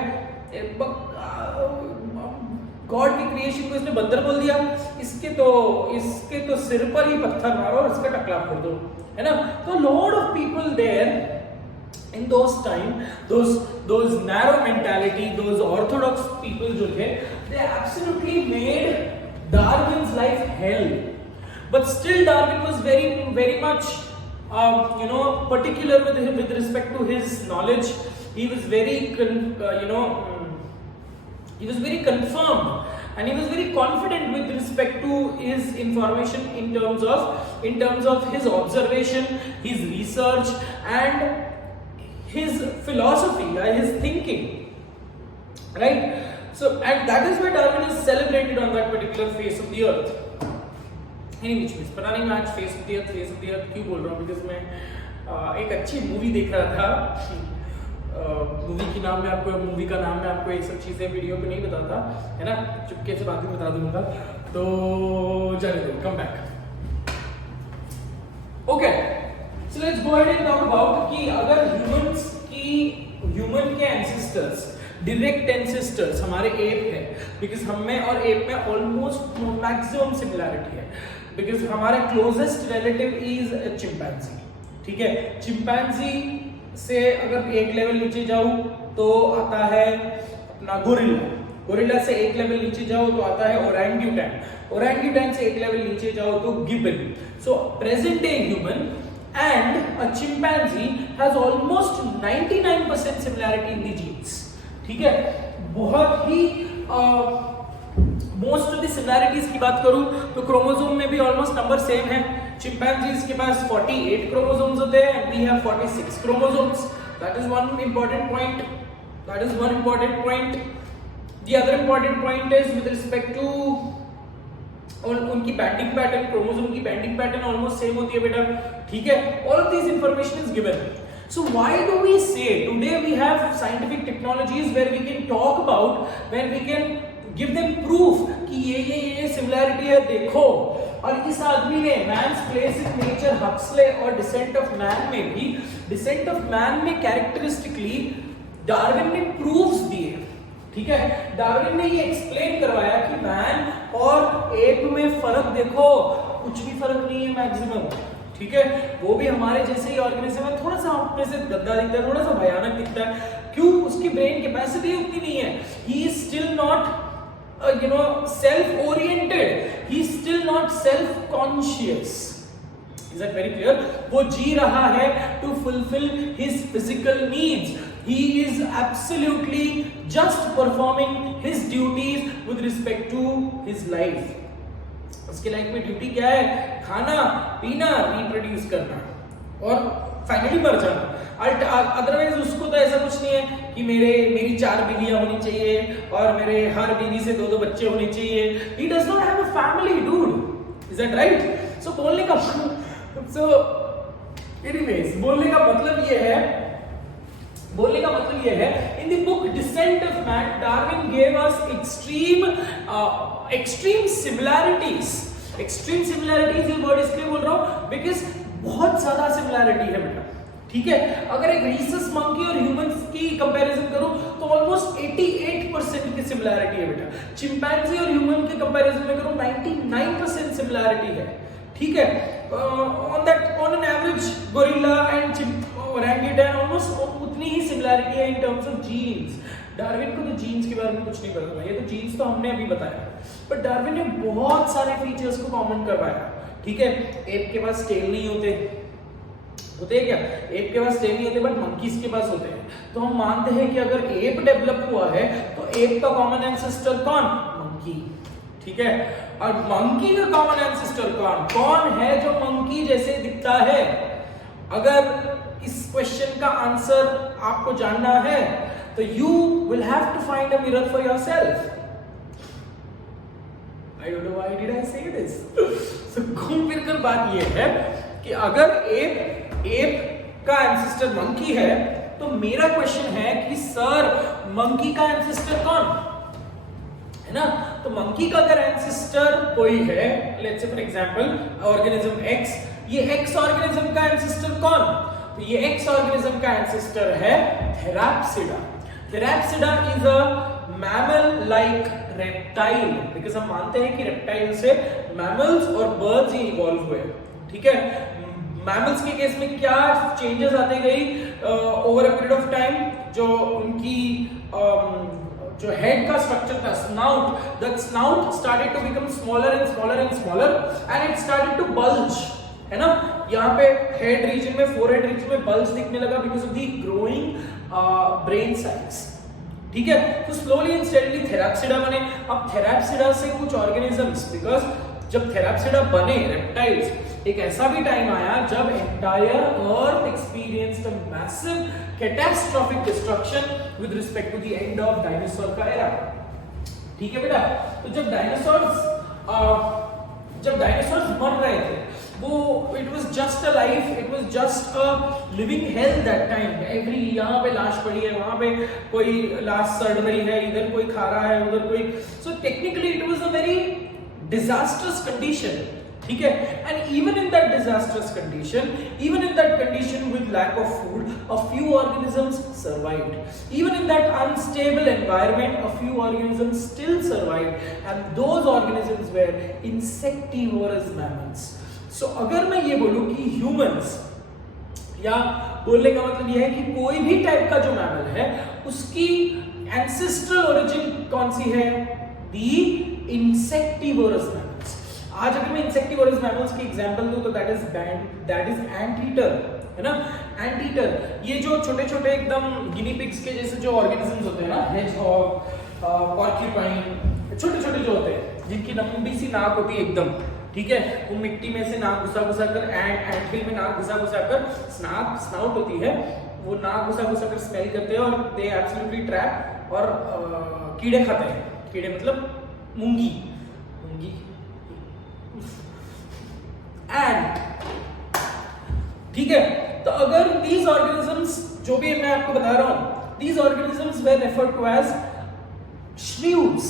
गॉड की क्रिएशन को इसने बंदर बोल दिया. इसके तो सिर पर ही पत्थर मारो और इसका टकला फोड़ दो, है ना. तो lot of people there in those time, those narrow mentality, those orthodox people जो थे, they absolutely made Darwin's life hell. But still Darwin was very much particular with respect to his knowledge. He was very he was very confirmed and he was very confident with respect to his information in terms of his observation, his research and his philosophy, his thinking, right? So and that is why Darwin is celebrated on that particular face of the earth. Any which means, पता नहीं मैं आज face of the earth क्यों बोल रहा हूँ, because मैं एक अच्छी मूवी देख रहा था. मूवी का नाम मैं आपको ये सब चीजें वीडियो पे नहीं बताता है ना, चुपके से बाद में बता दूंगा. तो चलिए दो come back. Okay, so let's go ahead and talk about कि अगर ह्यूमन के एंसेस्टर्स, डायरेक्ट एंसेस्टर्स हमारे एप है, बिकॉज हम में और एप में ऑलमोस्ट मैक्सिमम सिमिलैरिटी है, बिकॉज हमारा क्लोजेस्ट रिलेटिव इज चिंपैंजी. ठीक है, चिंपैंजी से अगर एक लेवल नीचे जाऊं तो आता है अपना गोरिल्ला से एक लेवल नीचे जाओ तो आता है ओरंगुटैन से एक लेवल नीचे जाओ तो gibbon. So present day human and a chimpanzee has almost 99% similarity in the genes. ठीक है, बहुत ही मोस्ट ऑफ द सिमिलैरिटीज की बात करूं तो क्रोमोसोम में भी ऑलमोस्ट नंबर सेम है. चिंपैंजीज के पास 48 क्रोमोसोम्स होते हैं and we have 46 chromosomes. That is one important point. The other important point is with respect to उनकी बैंडिंग पैटर्न, क्रोमोसोम की बैंडिंग पैटर्न ऑलमोस्ट सेम होती है बेटा. ठीक है, all of these information is given. So why do we say today we have scientific technologies where we can talk about, where we can give them proof कि ये similarity है देखो. और इस आदमी ने man's place in nature, Huxley और descent of man में भी, डिसेंट ऑफ मैन में कैरेक्टरिस्टिकली डार्विन ने प्रूफ्स दिए. ठीक है, डार्विन ने ये एक्सप्लेन करवाया कि मैन और एप में फर्क देखो, कुछ भी फर्क नहीं है मैक्सिमम. ठीक है, वो भी हमारे जैसे ही ऑर्गेनिज्म है, थोड़ा सा अपने से गंदा दिखता है, थोड़ा सा भयानक दिखता है. क्यों? उसकी ब्रेन कैपेसिटी उतनी नहीं है. He is still not self-oriented. He's still not self-conscious. Is that very clear? वो जी रहा है to fulfill his physical needs. He is absolutely just performing his duties with respect to his life. उसके life में duty क्या है? खाना, पीना, reproduce करना और फाइनली मर जाना. अदरवाइज उसको तो ऐसा कुछ नहीं है कि मेरी 4 बीवियां होनी चाहिए और मेरे हर बीवी से 2-2 बच्चे होने चाहिए. He does not have a family, dude. Is that right? So बोलने का मतलब ये है in the book Descent of Man, Darwin gave us extreme similarities. Extreme similarities ये वर्ड इसलिए बोल रहा हूँ because बहुत ज्यादा सिमिलैरिटी है बेटा. ठीक है, अगर एक रीसस मंकी और ह्यूमंस की कंपैरिजन करूं तो ऑलमोस्ट 88% की सिमिलैरिटी है बेटा. चिंपैंजी और ह्यूमन के कंपैरिजन में करूं 99% सिमिलैरिटी है. ठीक है, on an average gorilla and orangutan almost उतनी ही सिमिलैरिटी है in terms of genes. Darwin को तो जीन्स के बारे में कुछ नहीं पता था, ये तो जीन्स तो हमने अभी बताया, बट डार्विन ने बहुत सारे फीचर्स को कॉमन करवाया. ठीक है, एप के पास टेल नहीं होते हैं क्या? एप के पास टेल नहीं होते बट मंकीज के पास होते हैं. तो हम मानते हैं कि अगर एप डेवलप हुआ है तो एप का कॉमन एंसेस्टर कौन? मंकी. ठीक है, और मंकी का कॉमन एंसेस्टर कौन है जो मंकी जैसे दिखता है? अगर इस क्वेश्चन का आंसर आपको जानना है तो you will have to find a mirror for yourself. I don't know why did I say this. So घूम फिर कर बात ये है कि अगर एप का एंसेस्टर मंकी है तो मेरा क्वेश्चन है कि सर मंकी का एंसेस्टर कौन है ना? तो मंकी का अगर एंसेस्टर कोई है, let's say for example organism X, ये एक्स ऑर्गेनिज्म का एंसेस्टर कौन? तो ये एक्स ऑर्गेनिज्म का एंसेस्टर है therapsida. Therapsida is a mammal like reptile, because हम मानते हैं कि रेप्टाइल से मैमल्स और बर्ड्स ही इवॉल्व हुए. ठीक है, मैमल्स के केस में क्या चेंजेस आते गई over a period of time, जो उनकी जो हेड का स्ट्रक्चर था, snout, the snout started to become smaller and smaller and smaller and it started to bulge, है ना। यहाँ पे हेड रीजन में, फोरहेड रीजन में बल्ज दिखने लगा because of the growing brain size, ठीक है। तो स्लोली एंड स्टेडीली थेराप्सिडा बने। अब थेराप्सिडा से कुछ ऑर्गेनिजम्स, बिकॉज जब थेराप्सिडा बने रेप्टाइल्स, एक ऐसा भी टाइम आया जब entire earth experienced a massive catastrophic destruction with respect to the end of dinosaur का एरा, ठीक है बेटा। तो जब डायनासोर्स मर रहे थे, वो it was just a life, it was just a living hello that time. Every यहाँ पे लाश पड़ी है, वहां पे कोई लाश सड़ रही है, इधर कोई खा रहा है, उधर कोई, so technically it was a very disastrous condition, ठीक है। and even in that disastrous condition, even in that condition with lack of food, a few organisms survived. Even in that unstable environment, a few organisms still survived, and those organisms were insectivorous mammals. So अगर मैं ये बोलूं कि humans, या बोलने का मतलब ये है कि कोई भी टाइप का जो मैमल है उसकी एंसेस्ट्रल ओरिजिन कौन सी है, दी इंसेक्टिवोरस मैमल्स। आज अगर मैं इंसेक्टिवोरस मैमल्स की एग्जांपल दूं तो दैट इज एंटीटर, है ना। एंटीटर, ये जो छोटे छोटे एकदम गिनी पिग्स के जैसे जो ऑर्गेनिजम्स होते हैं ना, हेजहॉग, पॉर्क्यूपाइन, छोटे छोटे जो होते हैं जिनकी लंबी सी नाक होती है एकदम, ठीक है। वो मिट्टी में से नाक घुसा कर, एंटहिल में नाक घुसा कर स्नाउट होती है, वो नाक घुसा कर स्मेल करते हैं और दे एब्सोल्युटली ट्रैप और कीड़े खाते हैं। कीड़े मतलब मूंगी एंड, ठीक है। तो अगर these organisms, जो भी मैं आपको बता रहा हूं, these organisms were referred to as shrews,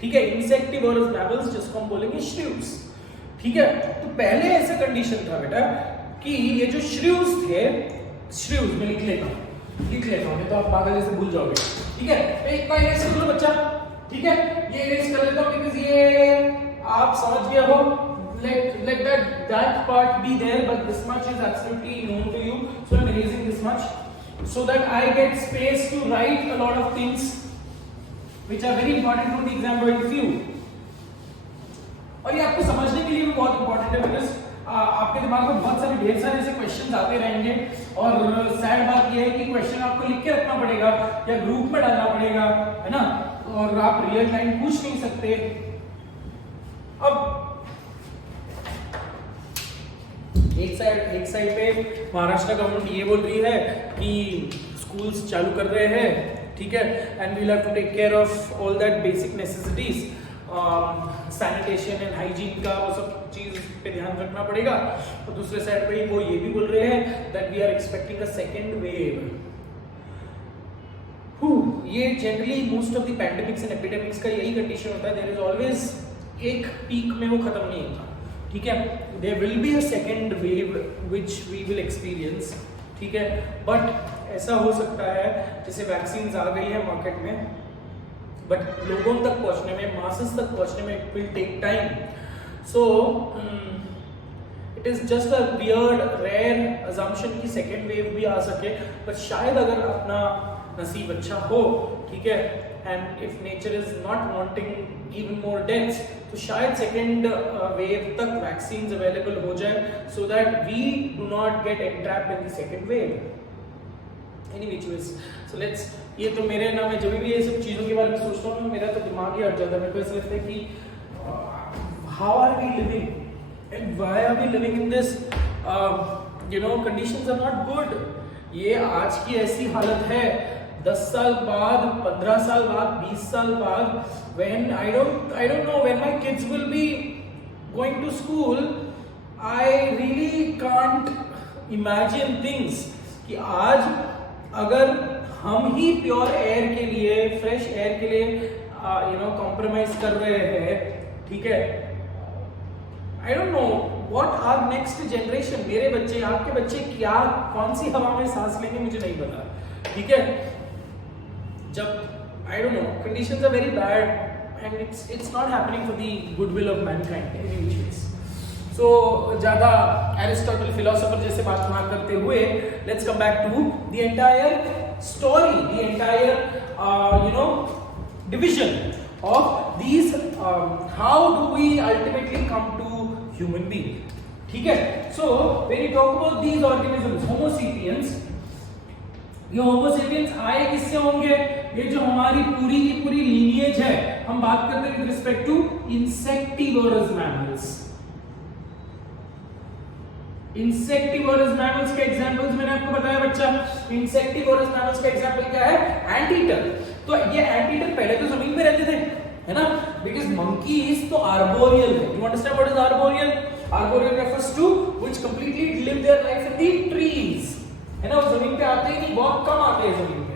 ठीक है। insectivorous mammals जिसको हम बोलेंगे shrews, ठीक है। तो पहले ऐसा कंडीशन था बेटा कि ये जो shrews थे, shrews में लिख लेता हूं, नहीं तो आप पागल जैसे भूल जाओगे, ठीक है। एक बार इरेज कर लो बच्चा, ठीक है। ये इरेज कर लेता हूं बिकॉज़ ये आप समझ गए हो, let that part be there, but this much is absolutely known to you, so I'm erasing this much so that I get space to write a lot of things which are very important for the exam point of view. और ये आपको समझने के लिए भी बहुत important है because आपके दिमाग में बहुत सारे ढेर सारे ऐसे क्वेश्चंस आते रहेंगे, और सैड बात ये है कि क्वेश्चन आपको लिख के रखना पड़ेगा या ग्रुप में डालना पड़ेगा, है ना, और आप रियल टाइम पूछ नहीं सकते। अब एक साइड पे महाराष्ट्र गवर्नमेंट ये बोल रही है कि स्कूल्स चालू कर रहे हैं, ठीक है, and we will have to take care of all that basic necessities, sanitation and hygiene का वो सब चीज पे ध्यान रखना पड़ेगा। और दूसरे साइड पे वो ये भी बोल रहे हैं that we are expecting a second wave. ये generally most of the pandemics and epidemics का यही कंडीशन होता है, देयर इज ऑलवेज एक पीक में वो खत्म नहीं होता, ठीक है। There will be a second wave which we will experience, ठीक है। बट ऐसा हो सकता है जैसे वैक्सीन आ गई है मार्केट में, बट लोगों तक पहुंचने में, मासेस तक पहुंचने में it will take time. So it is just a weird rare assumption कि सेकेंड वेव भी आ सके, बट शायद अगर अपना नसीब अच्छा हो, ठीक है, and if nature is not wanting even more deaths, तो शायद सेकेंड वेव तक वैक्सीन अवेलेबल हो जाए so that we do not get entrapped in the second wave. Any which ways, so let's, ये तो मेरे ना, मैं जब भी ये सब चीज़ों के बारे में सोचता हूँ मेरा तो दिमाग ही हट जाता है। मेरे को ऐसा लगता है कि how are we living and why are we living in this, you know, conditions are not good. ये आज की ऐसी हालत है, 10 साल बाद, 15 साल बाद, 20 साल बाद, when I don't know when my kids will be going to school, I really can't imagine things कि आज अगर हम ही प्योर एयर के लिए, फ्रेश एयर के लिए यू नो कॉम्प्रोमाइज कर रहे हैं, ठीक है। I don't know what are next generation, मेरे बच्चे, आपके बच्चे क्या, कौन सी हवा में सांस लेंगे मुझे नहीं पता, ठीक है। जब I don't know, conditions are very bad and it's not happening for the goodwill of mankind anyways. So ज्यादा एरिस्टोटल फिलोसोफर जैसे बात ना करते हुए, let's come back to the entire story, the entire division of these, how do we ultimately come to human being. ठीक है, so when you talk about these organisms, homo sapiens, ये होमो sapiens आए किससे होंगे? ये जो हमारी पूरी की पूरी लीनिएज है, हम बात करते हैं with respect to insectivorous mammals. Insectivorous mammals के एग्जांपल्स मैंने आपको बताया बच्चा। इंसेक्टिवोरस मैमल्स का एग्जांपल क्या है? एंटीटर। तो ये एंटीटर पहले तो जमीन में रहते थे, है ना, बिकॉज़ मंकीज तो आर्बोरियल है। You understand what is arboreal? Arboreal refers to which completely live their life in the trees, है ना। वो जमीन पे आते ही नहीं, बहुत कम आते हैं जमीन पे,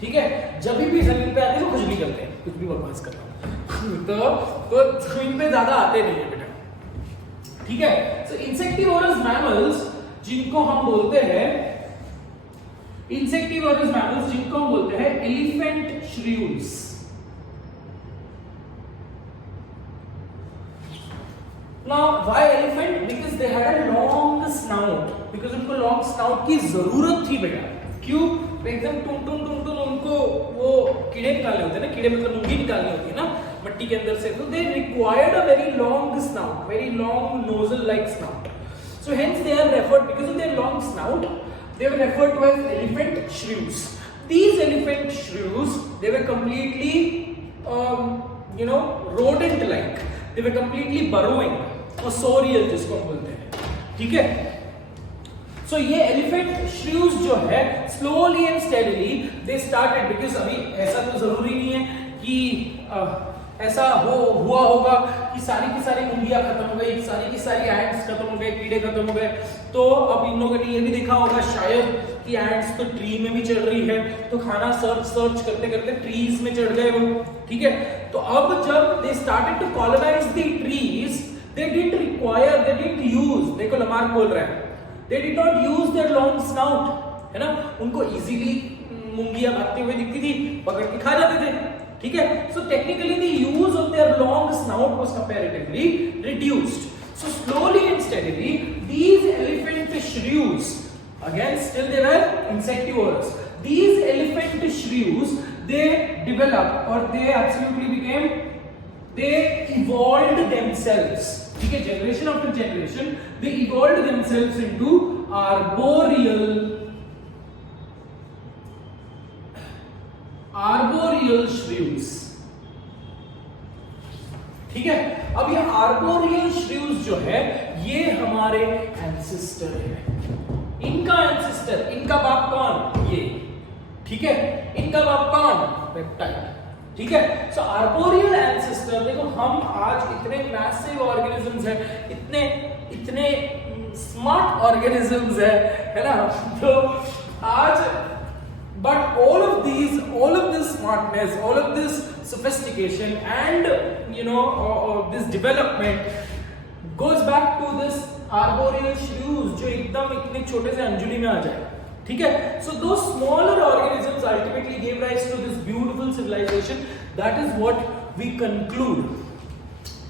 ठीक है। जब भी जमीन पे आते हैं वो कुछ भी करते हैं, कुछ भी बकवास करते हैं तो जमीन पे ज्यादा आते नहीं है बेटा, ठीक है। सो इंसेक्टिवोरस मैमल्स जिनको हम बोलते हैं, इंसेक्टिवोरस मैमल्स जिनको हम बोलते हैं elephant श्रीव्स। Now why elephant? Because they had a long snout, because उनको long snout की जरूरत थी बेटा। क्यों? एकदम टून टून टून टून उनको वो कीड़े निकालने होते हैं ना, कीड़े मतलब मुंगी निकालनी होती है ना मट्टी के अंदर से, तो they required a very long snout, very long nozzle like snout. So hence they are referred, because of their long snout, they were referred to as elephant shrews. These elephant shrews, they were completely rodent like, they were completely burrowing, fossorial जिसको हम बोलते हैं, ठीक है। सो ये elephant श्रीव्स जो है slowly and steadily they started, because अभी ऐसा तो जरूरी नहीं है कि ऐसा हुआ होगा कि सारी की सारी मुंगियां खत्म हो गई, सारी की सारी एंट्स खत्म हो गए, कीड़े खत्म हो गए। तो अब इन लोगों ने ये भी देखा होगा शायद कि एंट्स तो ट्री में भी चढ़ रही है, तो खाना सर्च करते करते ट्रीज में चढ़ गए वो, ठीक है। तो अब जब they started to colonize the trees, they didn't use, देखो लमार्क बोल रहा है, they did not use their long snout, है ना। उनको इजीली मुंगियां भागते हुए दिखती थी, पकड़ के खा जाते थे, ठीक है। so technically the use of their long snout was comparatively reduced. So slowly and steadily these elephant shrews, again still they were insectivorous, these elephant shrews they developed, or they absolutely became, they evolved themselves, ठीक है, generation after generation they evolved themselves into arboreal shrews, ठीक है। अब ये arboreal श्रीव्स जो है ये हमारे एंसेस्टर है। इनका एंसेस्टर, इनका बाप कौन? ये, ठीक है। इनका बाप कौन? पेप्टाइड, ठीक है। सो आर्बोरियल एंसेस्टर, देखो हम आज इतने मैसिव ऑर्गेनिजम्स हैं, इतने स्मार्ट ऑर्गेनिजम्स है ना, तो आज but all of this smartness, all of this sophistication and this development goes back to this arboreal shrews जो एकदम इतने छोटे से अंजुली में आ जाए, ठीक है। so those smaller organisms ultimately gave rise to this beautiful civilization, that is what we conclude,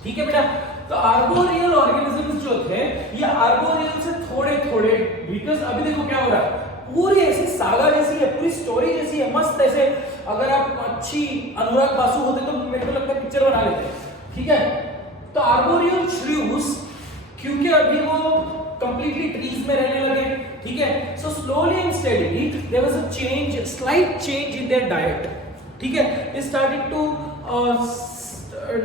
ठीक है बेटा। तो आर्बोरियल ऑर्गेनिजम्स जो थे ये आर्बोरियल से थोड़े थोड़े, बिकॉज अभी देखो क्या हो रहा है, पूरी ऐसी सागा जैसी है, पूरी स्टोरी जैसी है, मस्त ऐसे। अगर आप अच्छी अनुराग बासु होते तो मेरे को लगता है पिक्चर बना लेते, ठीक है। तो आर्बोरियल श्रीव्स क्योंकि अभी वो कंप्लीटली ट्रीज में रहने लगे, ठीक है। So slowly and steadily there was a change, slight change in their diet, ठीक है। They started to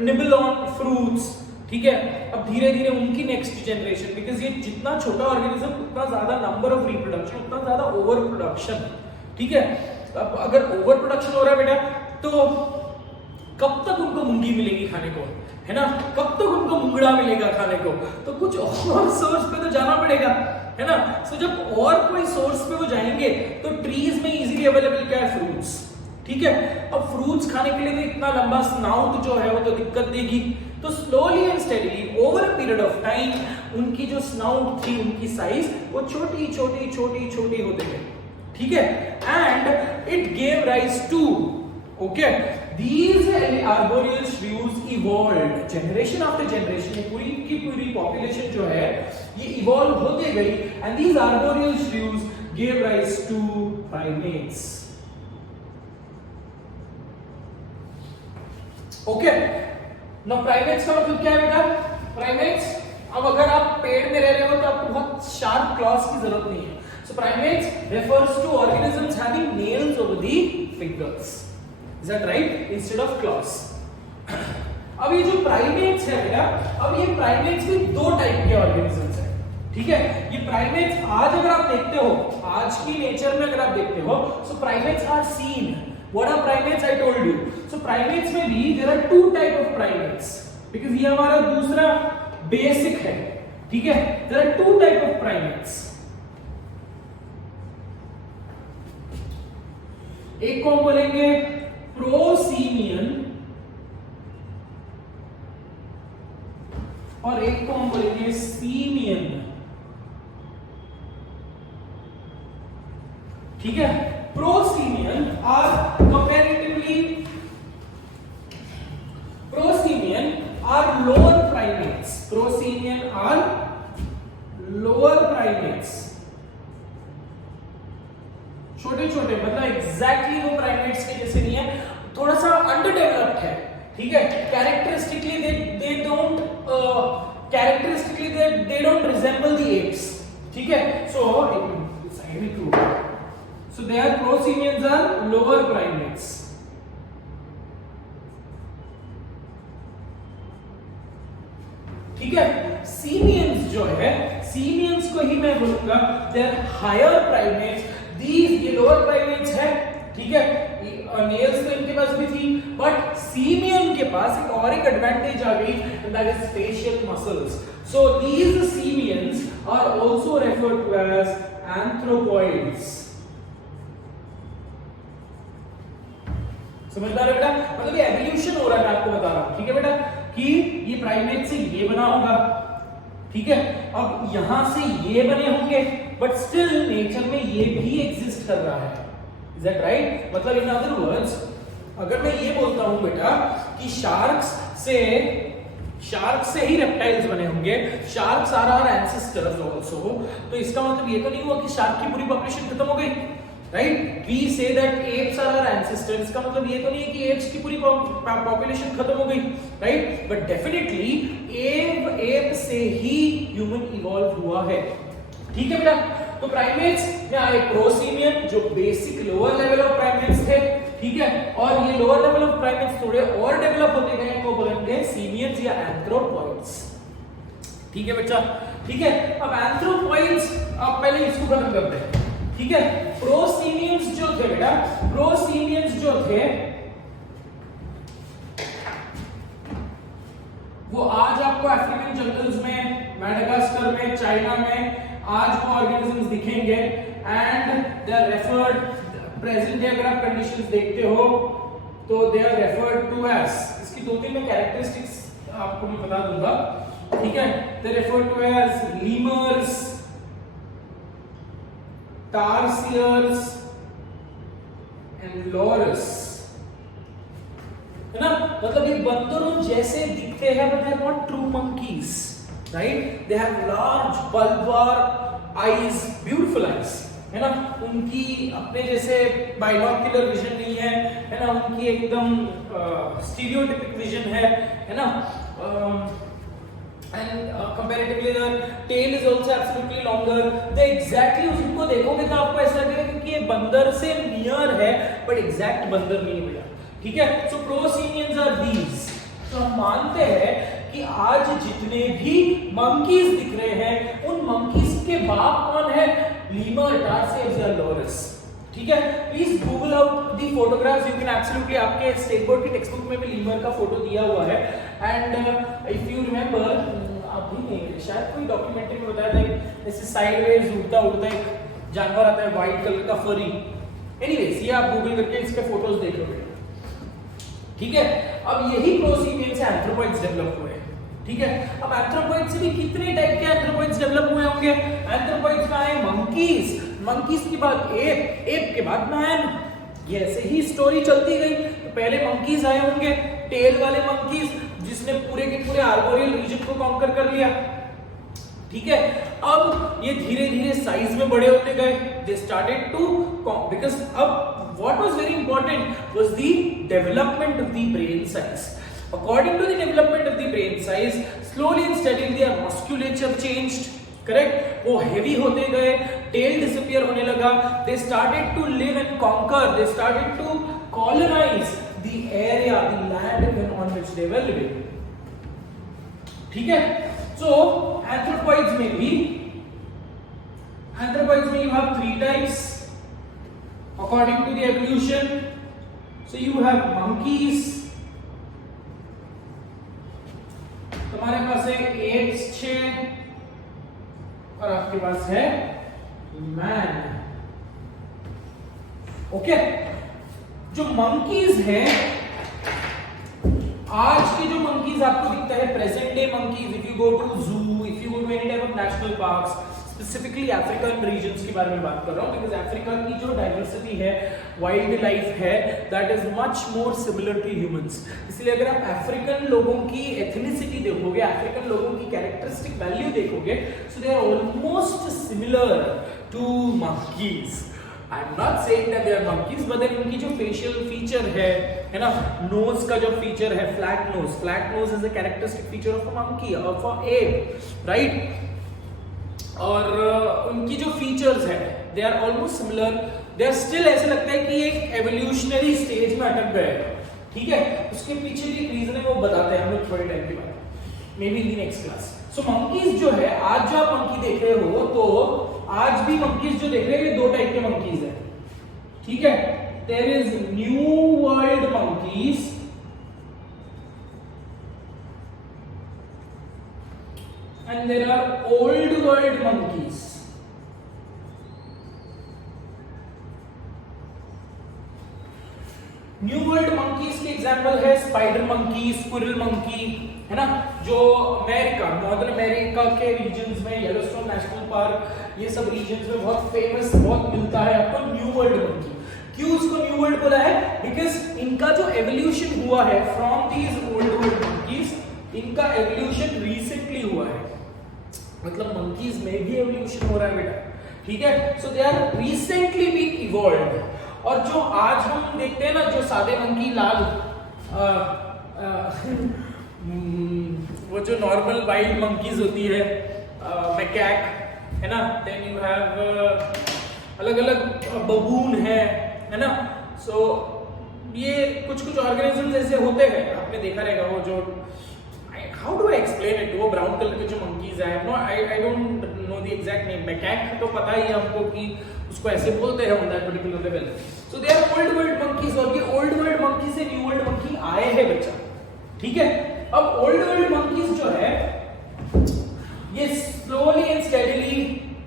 nibble on fruits, ठीक है। अब धीरे धीरे उनकी नेक्स्ट जनरेशन, बिकॉज ये जितना छोटा ऑर्गेनिज्म उतना ज्यादा नंबर ऑफ रिप्रोडक्शन, उतना ज्यादा ओवर प्रोडक्शन, ठीक है। अब अगर ओवर प्रोडक्शन हो रहा है बेटा तो कब तक उनको मुंगी मिलेगी खाने को, है ना, कब तक उनको मुंगड़ा मिलेगा खाने को, तो कुछ और सोर्स पे तो जाना पड़ेगा, है ना। सो जब और कोई सोर्स पे वो जाएंगे तो ट्रीज में इजीली अवेलेबल क्या है? फ्रूट्स, ठीक है। अब फ्रूट्स खाने के लिए तो इतना लंबा स्नाउट जो है वो तो दिक्कत देगी, तो slowly and steadily over a period of time उनकी जो स्नाउट थी, उनकी साइज वो छोटी छोटी छोटी छोटी होते गई, ठीक है। And it gave rise to, okay, these arboreal shrews evolved generation after generation, ये पूरी की पूरी population जो है ये evolve होते गई, and these arboreal shrews gave rise to primates. Okay, now primates का मतलब क्या है बेटा? Primates, अब अगर आप पेड़ में रह रहे हो तो आपको बहुत शार्प क्लॉज की जरूरत नहीं है. So primates refers to organisms having nails over the fingers. Is that right? Instead of claws. अब ये जो primates है बेटा, अब ये primates भी दो टाइप के organisms हैं. ठीक है, ये primates आज अगर आप देखते हो, आज की नेचर में अगर आप देखते हो, so primates are seen. What are primates? I told you. So primates में भी there are two type of primates. Because ये हमारा दूसरा बेसिक है. ठीक है, there are two type of primates. एक को हम बोलेंगे प्रोसीमियन और एक को हम बोलेंगे सीमियन. ठीक है, prosimian are lower primates. Prosimian are lower primates, छोटे छोटे, मतलब एग्जैक्टली वो प्राइमेट्स के जैसे नहीं है, थोड़ा सा अंडर डेवलप्ड है. ठीक है, characteristically they don't resemble the apps. ठीक है, so they are prosimians are lower primates. ठीक है, सीमियंस जो है, सीमियंस को ही मैं बोलूंगा they are higher primates. ये लोअर प्राइमेट्स है. ठीक है, नेल्स तो इनके पास भी थी, बट सीमियन के पास एक एडवांटेज आ गई, that is facial muscles. So these simians are also referred to as anthropoids. समझदार है बेटा, मतलब ये एवोल्यूशन हो रहा है, मैं आपको बता रहा हूं. ठीक है बेटा, कि ये प्राइमेट से ये बना होगा. ठीक है, अब यहां से ये बने होंगे, बट स्टिल नेचर में ये भी एग्जिस्ट कर रहा है. Is that right? मतलब इन अदर वर्ड्स, अगर मैं ये बोलता हूं बेटा कि शार्क्स से ही रेप्टाइल्स बने होंगे, sharks are our ancestors also, तो इसका मतलब ये तो नहीं हुआ कि शार्क की पूरी पॉपुलेशन खत्म हो गई. Right, we say that apes are our ancestors, का मतलब ये तो नहीं है कि एप्स की पूरी पॉपुलेशन खत्म हो गई. राइट, बट डेफिनेटली एप से ही ह्यूमन इवॉल्व हुआ है. ठीक है बेटा, तो प्राइमेट्स में आए प्रोसीमियन जो basic lower level of primates थे. ठीक है, और ये लोअर लेवल ऑफ प्राइमेट्स थोड़े और डेवलप होते गए, इनको बोलेंगे सीमियंस या एंथ्रोपॉइड्स. ठीक है बच्चा, ठीक है. अब एंथ्रोपॉइड्स, अब पहले इसको खत्म करते हैं. ठीक है, प्रोसीमियंस जो थे बेटा, प्रोसीमियंस जो थे वो आज आपको अफ्रीकन जंगल्स में, मेडागास्कर में, चाइना में आज वो ऑर्गेनिजम्स दिखेंगे. And they are referred, present day अगर आप कंडीशंस देखते हो तो they are referred to age, इसकी दो तीन मैं कैरेक्टरिस्टिक्स आपको मैं बता दूंगा. ठीक है, they referred to as lemurs, tarsiers and lorises. है ना, मतलब ये बंदरों जैसे दिखते हैं, but they are not true monkeys. Right, they have large bulbar eyes, beautiful eyes. है ना, उनकी अपने जैसे बाइनोक्युलर विजन नहीं है ना, उनकी एकदम स्टीरियोटाइपिक विजन है ना. And comparatively their tail is also absolutely longer. They exactly उनको देखोगे तो आपको ऐसा लगेगा कि ये बंदर से नियर है, but exact बंदर नहीं है. ठीक है, so prosimians are these. तो हम मानते हैं कि आज जितने भी monkeys दिख रहे हैं, उन monkeys के बाप कौन है? lemur, tarsiers या loris. ठीक है, please Google out the photographs. You can absolutely, आपके स्टेट बोर्ड की टेक्स्ट बुक में भी लीमर का फोटो दिया हुआ है. एंड इफ यू रिमेंबर, अभी नहीं, शायद कोई डॉक्यूमेंट्री में बताया था, जैसे साइडवेज उड़ता उड़ता एक जानवर आता है व्हाइट कलर का फरी. एनीवेज, ये आप गूगल करके इसके फोटोज देख लोगे. ठीक है, अब यही प्रोसीमियन से एंथ्रोपॉइड्स डेवलप हुए. ठीक है, अब एंथ्रोपॉइड्स से भी कितने टाइप के एंथ्रोपॉइड्स डेवलप हुए होंगे? एंथ्रोपॉइड्स का है मंकीज, मंकीज के बाद एप, एप के बाद मैन. ये ऐसे ही स्टोरी चलती गई. पहले मंकीज आए होंगे, टेल वाले मंकीज, जिसने पूरे के पूरे आर्बोरियल रीजन को कॉन्कर कर लिया, ठीक है। अब ये धीरे धीरे साइज में बड़े होते गए, दे स्टार्टेड टू, बिकॉज अब what was very important was the development of the brain size. According to the development of the brain size, slowly and steadily their musculature changed, correct? वो heavy होते गए, tail disappear होने लगा, they started to live and conquer, they started to colonize the area, the land on which they were living, ठीक है। So anthropoids में you have three types according to the evolution. So you have monkeys, तुम्हारे पास है apes 6 और आपके पास है man, okay. जो monkeys हैं, आज के जो monkeys आपको दिखता है present day monkeys, if you go to zoo, if you go to any type of national parks, specifically African regions के बारे में बात कर रहा हूँ, बिकॉज अफ्रीका की जो डाइवर्सिटी है, वाइल्ड लाइफ है, that is much more similar to humans. इसलिए अगर आप अफ्रीकन लोगों की एथनिसिटी देखोगे, अफ्रीकन लोगों की कैरेक्टरिस्टिक वैल्यू देखोगे, so they are almost similar to monkeys. I am not saying that they are monkeys, but then उनकी जो फेशियल फीचर है ना, नोज का जो फीचर है, flat nose is a characteristic feature of a monkey, of a ape, right. और उनकी जो फीचर्स है, they are almost similar, they are still, ऐसे लगता है कि एक एवोल्यूशनरी स्टेज में अटक गए, ठीक है। उसके पीछे भी रीजन है, वो बताते हैं हम लोग थोड़े टाइम के बाद, may be in the next class. So monkeys जो है, आज जो आप मंकी देख रहे हो, तो आज भी मंकीज जो देख रहे हैं, ये दो टाइप के मंकीज है, ठीक है। There is new world monkeys and there are old world monkeys. New world monkeys के एग्जांपल है स्पाइडर मंकी, स्क्विरल मंकी, है ना, जो अमेरिका, नॉर्दर्न अमेरिका के रीजन्स में, येलोस्टोन नेशनल पार्क, ये सब रीजन्स में बहुत फेमस, बहुत मिलता है आपको न्यू वर्ल्ड मंकी। क्यों उसको न्यू वर्ल्ड बोला है? बिकॉज इनका जो एवोल्यूशन हुआ है from these old world monkeys, इनका एवोल्यूशन रिसेंटली हुआ है, मतलब मंकीज में भी एवोल्यूशन हो रहा है बेटा, ठीक है। So they are recently been evolved. और जो आज हम देखते हैं ना, जो सादे मंकी लाल, वो जो नॉर्मल वाइल्ड मंकीज होती है, मैकैक, है ना, देन यू हैव अलग अलग बबून है ना। सो ये कुछ ऑर्गेनिजम्स ऐसे होते हैं, आपने देखा रहेगा, वो जो, how do I explain it, वो ब्राउन कलर के जो मंकीज है, I don't know the exact name, मैकैक तो पता ही है हमको कि उसको ऐसे बोलते हैं on that particular level. So they are old world monkeys, और ये old world monkey से new world monkey आए हैं बच्चा, ठीक है। अब old world monkeys जो है, ये slowly and steadily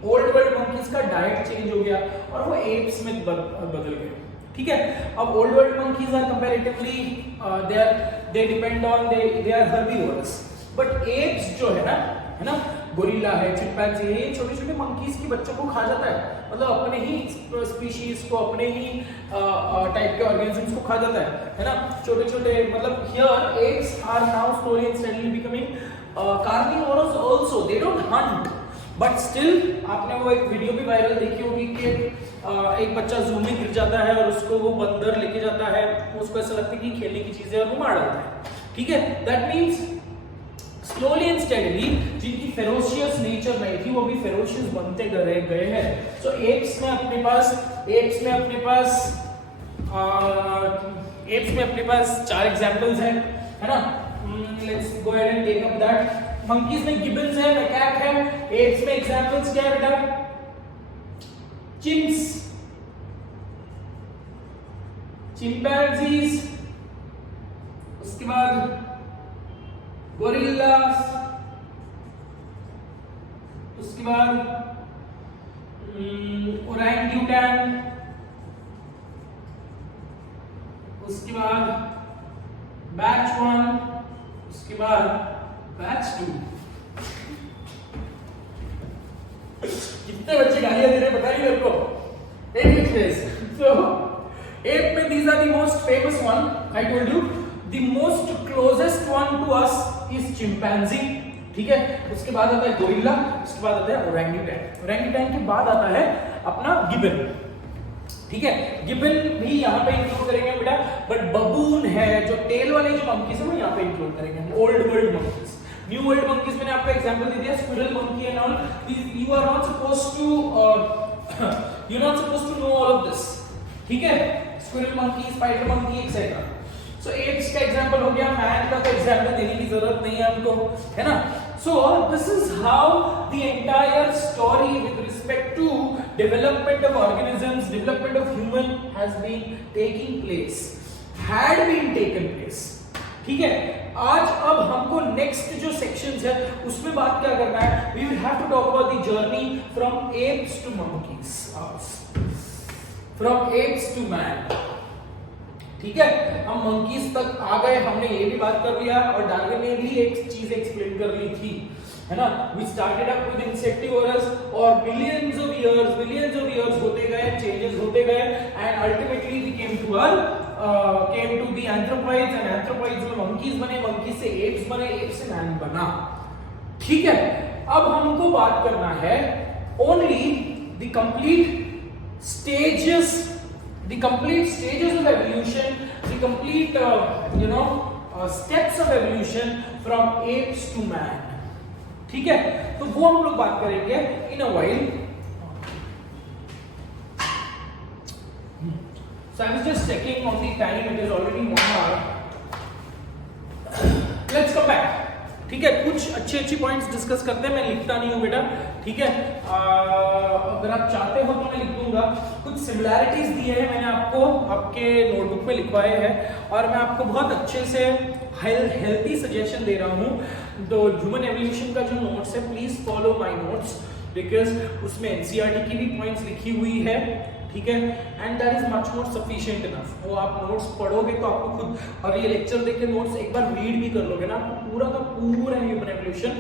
old world monkeys का डाइट चेंज हो गया और वो apes में बदल गए, ठीक है। अब old world monkeys are comparatively they depend on they are herbivores, but apes जो है ना, गोरिल्ला है, चिंपैंजी है, ये छोटे छोटे मंकीज के बच्चों को खा जाता है, मतलब अपने ही स्पीशीज को, अपने ही टाइप के ऑर्गेनिजम्स को खा जाता है ना, छोटे छोटे, मतलब here apes are now slowly and steadily becoming carnivorous also, they don't hunt, but still आपने वो एक वीडियो भी वायरल देखी होगी कि एक बच्चा जू में गिर जाता है और उसको वो बंदर लेके जाता है, उसको ऐसा लगता है कि खेलने की चीजें, और वो मार डालता है, ठीक है। That means slowly and steadily जिनकी फेरोशियस नेचर नहीं थी, वो भी फेरोशियस बनते गए हैं। सो एप्स में अपने पास 4 एग्जांपल्स हैं, है ना। Let's go ahead and take up that. Monkeys में गिबन्स है, मैकैक है, एप्स में एग्जांपल्स क्या है बेटा? चिंप्स, चिंपैंजीज, उसके बाद गोरिल्लास, उसके बाद ओरंगुटैन, उसके बाद बैच 1, उसके बाद बैच 2। कितने बच्चे गालियां दे रहे पता नहीं मेरे को, एक मिनट। तो Ape में these are the most famous one. I told you the most closest one to us is chimpanzee. ठीक है, उसके बाद आता है गोरिल्ला, उसके बाद आता है ओरेंगुटैन, ओरेंगुटैन के बाद आता है अपना गिबन. ठीक है, गिबन भी यहाँ पे इंक्लूड करेंगे बेटा, बट बबून है जो टेल वाले जो मंकीज है वो यहाँ पे इंक्लूड करेंगे. Old world monkeys, new world monkeys मैंने आपको एग्जांपल दे दिया, squirrel monkey and all. You are not supposed to you not supposed to know all of this. ठीक है, squirrel monkey, spider monkey etcetera. So apes का example हो गया, man का तो एग्जांपल देने की जरूरत नहीं है हमको, है ना. So this is how the entire story with respect to development of organisms, development of human has been taking place, had been taken place. ठीक है, आज अब हमको नेक्स्ट जो सेक्शंस है उसमें बात क्या करना है. We will have to talk about the journey from apes to monkeys, from apes to man. ठीक है, हम मंकीज तक आ गए, हमने ये भी बात कर लिया और डार्विन ने भी एक चीज एक्सप्लेन कर ली थी, है ना. We started up with insectivorous और मिलियंस ऑफ इयर्स होते गए, चेंजेस होते गए and ultimately we came to the anthropoids and anthropoids में मंकीज बने, मंकीज से एप्स बने, एप्स से मैन बना. ठीक है, अब हमको बात करना है only the complete stages of evolution, the complete steps of evolution from apes to man. ठीक है, तो वो हम लोग बात करेंगे in a while. So I was just checking on the time, it is already 1 hour. Let's come back. ठीक है, कुछ अच्छे पॉइंट्स डिस्कस करते हैं. मैं लिखता नहीं हूँ बेटा, ठीक है. अगर आप चाहते हो तो मैं लिख दूंगा. कुछ सिमिलैरिटीज दिए हैं मैंने आपको, आपके नोटबुक में लिखवाए हैं और मैं आपको बहुत अच्छे से हेल्थी सजेशन दे रहा हूँ. तो ह्यूमन एवोल्यूशन का जो नोट्स है, please follow my notes, because उसमें एनसीईआरटी की भी पॉइंट्स लिखी हुई है. ठीक है, and that is much more sufficient enough. वो आप नोट्स पढ़ोगे तो आपको खुद, और ये लेक्चर देख के नोट्स एक बार रीड भी कर लोगे ना, आपको पूरा का पूरा ह्यूमन एवोल्यूशन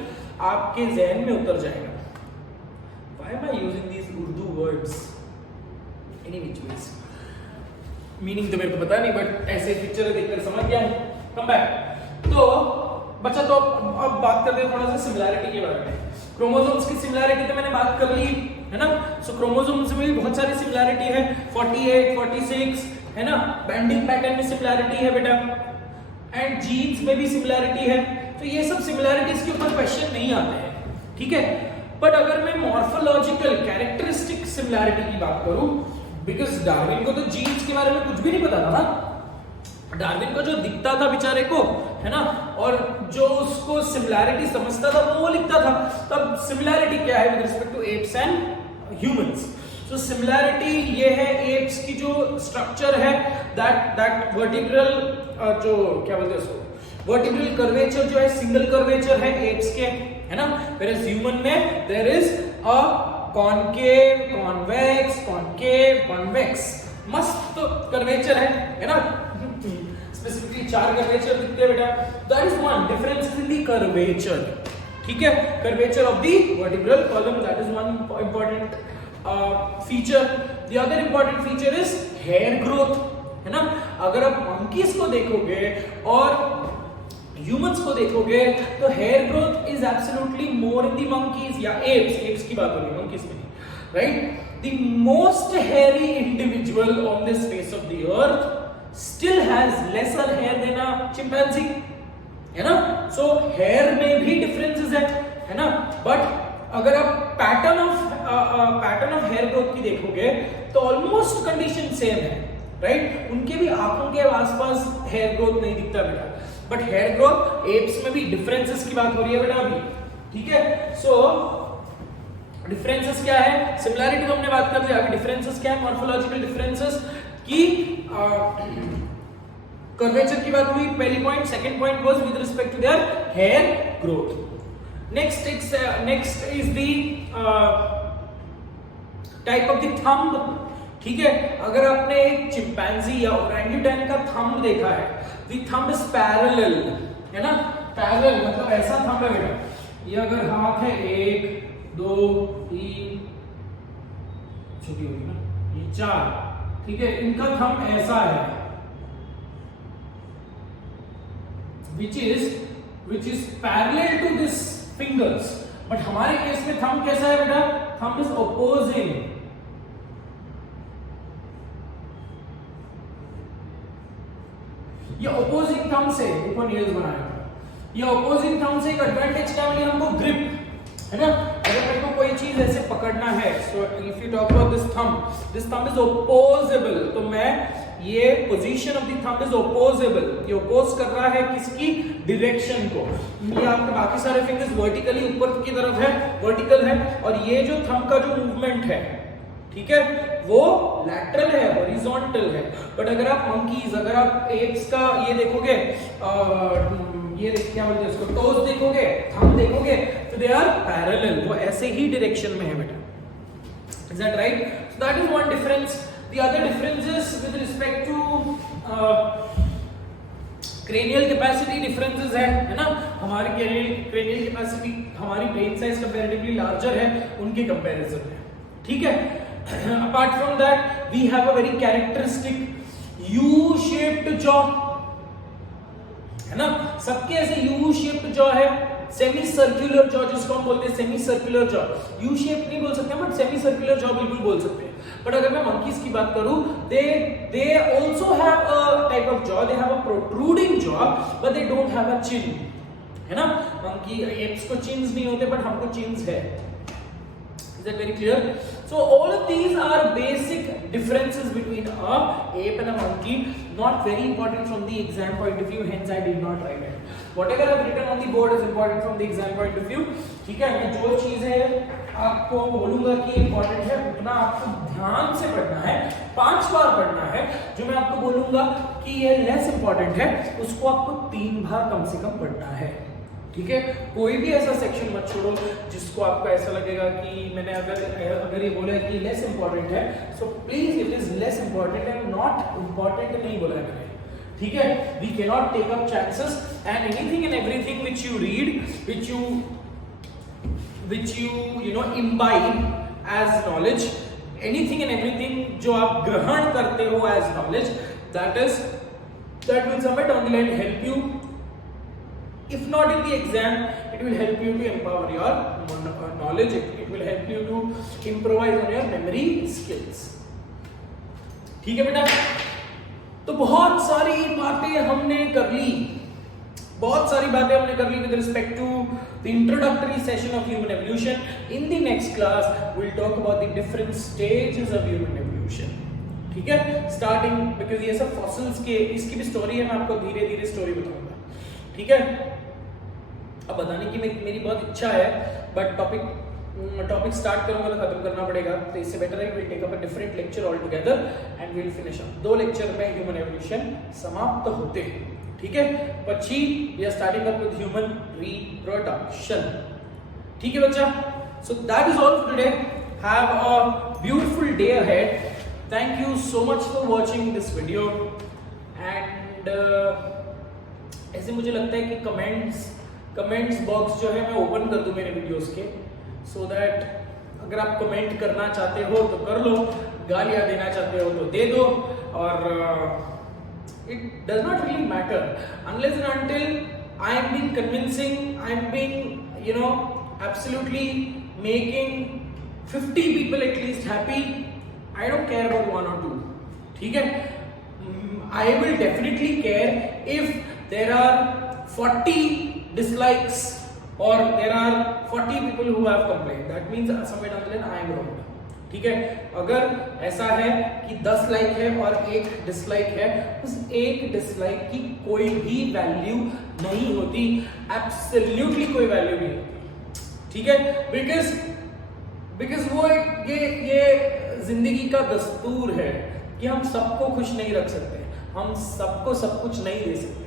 आपके ज़हन में उतर जाएगा. Why am I using these Urdu words? Any which ways. Meaning तो मेरे को पता नहीं, बट ऐसे पिक्चर देखकर समझ गया हूँ. Come back. तो बच्चा, तो अब बात करते हैं थोड़ा सा सिमिलैरिटी के बारे में. क्रोमोसोम्स की सिमिलैरिटी तो मैंने बात कर ली, है ना. सो क्रोमोसोम्स में भी बहुत सारी सिमिलैरिटी है, 48, 46, है ना. बैंडिंग पैटर्न में सिमिलैरिटी है बेटा, एंड जीन्स में भी सिमिलैरिटी है. तो ये सब सिमिलैरिटीज के ऊपर क्वेश्चन नहीं आते हैं. ठीक है, बट अगर मैं मॉर्फोलॉजिकल कैरेक्टरिस्टिक सिमिलैरिटी की बात करूं, बिकॉज डार्विन को तो जीन्स के बारे में कुछ भी नहीं पता था ना. डार्विन को जो दिखता था बेचारे को, है ना, और जो उसको सिमिलैरिटी समझता था वो लिखता था. तब सिमिलैरिटी क्या है with respect to apes and humans. So similarity ये है, एप्स की जो स्ट्रक्चर है, दैट वर्टिब्रल, जो क्या बोलते हैं उसको, वर्टिब्रल कर्वेचर जो है, सिंगल कर्वेचर है एप्स के, है ना. whereas ह्यूमन में there is a concave, convex, concave, convex. मस्त कर्वेचर है ना. स्पेसिफिकली 4 कर्वेचर दिखते हैं बेटा. That is one difference in the curvature. ठीक है, curvature of the vertebral column, that is one important feature. The other important feature is hair growth, है ना. अगर आप मंकीज को देखोगे और ह्यूमंस को देखोगे तो hair growth is absolutely more in the monkeys या एप्स की बात हो रही है, मंकीज में नहीं, right. The most hairy individual on this face of the earth still has lesser hair than a chimpanzee, है ना. So hair में भी differences है ना. But अगर आप पैटर्न ऑफ हेयर ग्रोथ की देखोगे तो ऑलमोस्ट कंडीशन सेम है, राइट. उनके भी आंखों के आसपास हेयर ग्रोथ नहीं दिखता बेटा, बट हेयर ग्रोथ एप्स में भी डिफरेंसेस की बात हो रही है बेटा अभी. ठीक है, सो डिफरेंसेस क्या है, सिमिलैरिटी तो हमने बात कर ली, अभी डिफरेंसेस क्या है, मॉर्फोलॉजिकल डिफरेंसेस की कर्वेचर की बात हुई, पहली point. Second point was with respect to their hair growth. Next is the type of the thumb. ठीक है, अगर आपने एक चिंपैंजी या ओरंगुटैन का थंब देखा है, द थंब इज पैरेलल, है ना. पैरेलल मतलब ऐसा थंब है बेटा, ये अगर हाथ है 1 2 3, छोटी होगी ना, ये 4, ठीक है, इनका थंब ऐसा है, which is parallel to this fingers, but हमारे केस में थंब कैसा है बेटा? थंब इज opposing, ये opposing थंब से ऊपर नेल्स बनाया, ये opposing थंब से एक एडवांटेज क्या मिली हमको? ग्रिप, है ना? अगर मेरे को कोई चीज ऐसे पकड़ना है, so if you talk about this thumb is opposable, तो मैं ये position of the thumb is opposable, ये ओपोज कर रहा है किसकी? डायरेक्शन को। ये आपके बाकी सारे फिंगर्स वर्टिकली ऊपर की तरफ है, वर्टिकल है, और ये जो थंब का जो मूवमेंट है, ठीक है, वो लैटरल है, हॉरिजॉन्टल है। बट अगर आप मंकीज, अगर आप एप्स का ये देखोगे, ये क्या बोलते हैं उसको, टोज देखोगे, थंब देखोगे, तो दे आर पैरेलल, वो ऐसे ही डायरेक्शन में है बेटा। Is that right? So that is one difference. The other difference is with respect to cranial capacity differences है ना? हमारी क्रेनियल कैपेसिटी हमारी ब्रेन साइज कंपैरेटिवली लार्जर है उनके कंपैरिजन में, ठीक है? Apart from that, we have a very characteristic U-shaped jaw, है ना? सबके ऐसे U-shaped jaw है, सेमी सर्कुलर जॉ जिसको हम बोलते हैं, semi circular jaw. U shape नहीं बोल सकते बट सेमी सर्कुलर जॉ बिल्कुल बोल सकते हैं। बट अगर मैं मंकीज की बात करूं, they also have a type of jaw, they have a protruding jaw but they don't have a chin, है ना? मंकी एप्स को चिन्स नहीं होते बट हमको चिन्स है। Is that very clear? So all of these are basic differences between a ape and a monkey, not very important from the exam point of view, hence I did not write it. Whatever I've written on the board is important from the exam point of view. ठीक है, मैं जो चीजें आपको बोलूंगा कि important है उतना आपको ध्यान से पढ़ना है, 5 बार पढ़ना है। जो मैं आपको बोलूंगा कि ये less important है, उसको आपको 3 बार कम से कम पढ़ना है, ठीक है? कोई भी ऐसा सेक्शन मत छोड़ो जिसको आपको ऐसा लगेगा कि मैंने अगर ये बोला कि लेस इंपॉर्टेंट है, so please it is less important and not important नहीं बोला मैंने, ठीक है? We can not take up chances and anything and everything which you read, which you know imbibe as knowledge, anything and everything जो आप ग्रहण करते हो as knowledge, that will somewhere down the line help you. If not in the exam, it will help you to empower your knowledge. It will help you to improvise on your memory skills. ठीक है बेटा? तो बहुत सारी बातें हमने कर ली, बहुत सारी बातें हमने कर ली with respect to the introductory session of human evolution. In the next class, we'll talk about the different stages of human evolution. ठीक है? Starting because ये सब fossils के, इसकी भी स्टोरी है, मैं आपको धीरे धीरे स्टोरी बताऊंगा, ठीक है? अब बताने की मेरी बहुत इच्छा है बट टॉपिक स्टार्ट करूंगा तो खत्म करना पड़ेगा, तो इससे बेटर है will take up a different lecture all together and will finish up. 2 lecture में ह्यूमन एवोल्यूशन समाप्त होते हैं, ठीक है? પછી we are starting up with human reproduction, ठीक है बच्चा? So that is all for today. Have a beautiful day ahead. Thank you so much for watching this video and ऐसे मुझे लगता है कि कमेंट्स बॉक्स जो है मैं ओपन कर दूं मेरे वीडियोस के, सो दैट अगर आप कमेंट करना चाहते हो तो कर लो, गालियां देना चाहते हो तो दे दो, और it does not really matter unless and until I am being convincing, I am being you know absolutely making 50 people at least happy. I don't care about 1 or 2, ठीक है? I will definitely care if there are 40 dislikes or there are 40 people who have complained. That means somewhere down the line I am wrong, ठीक है? अगर ऐसा है कि 10 like है और 1 डिसलाइक है, उस 1 डिसलाइक की कोई भी वैल्यू नहीं होती, एब्सोल्युटली कोई वैल्यू नहीं होती, ठीक है? बिकॉज वो ये जिंदगी का दस्तूर है कि हम सबको खुश नहीं रख सकते, हम सबको सब कुछ नहीं दे सकते,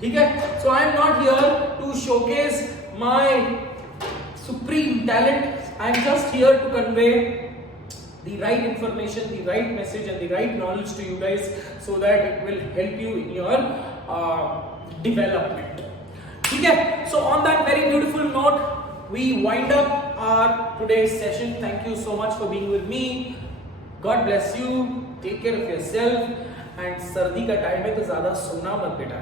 ठीक है? So I am not here to showcase my supreme talent, I am just here to convey the right information, the right message and the right knowledge to you guys so that it will help you in your development, ठीक है? So on that very beautiful note, we wind up our today's session. Thank you so much for being with me. God bless you. Take care of yourself and सर्दी का time है तो ज्यादा सोना मत बेटा,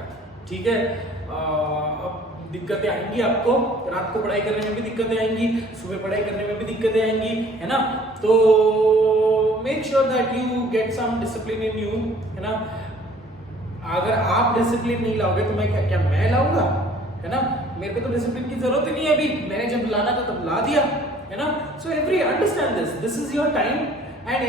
ठीक है। अब दिक्कतें आएंगी आपको, रात को पढ़ाई करने में भी दिक्कतें आएंगी, सुबह पढ़ाई करने में भी दिक्कतें आएंगी, है ना। तो make sure that you get some discipline in you, है ना। अगर आप डिसिप्लिन नहीं लाओगे तो मैं क्या मैं लाऊंगा, है ना। मेरे को तो डिसिप्लिन की जरूरत ही नहीं है, अभी मैंने जब लाना था तब ला दिया, है ना। So every understand this is your time and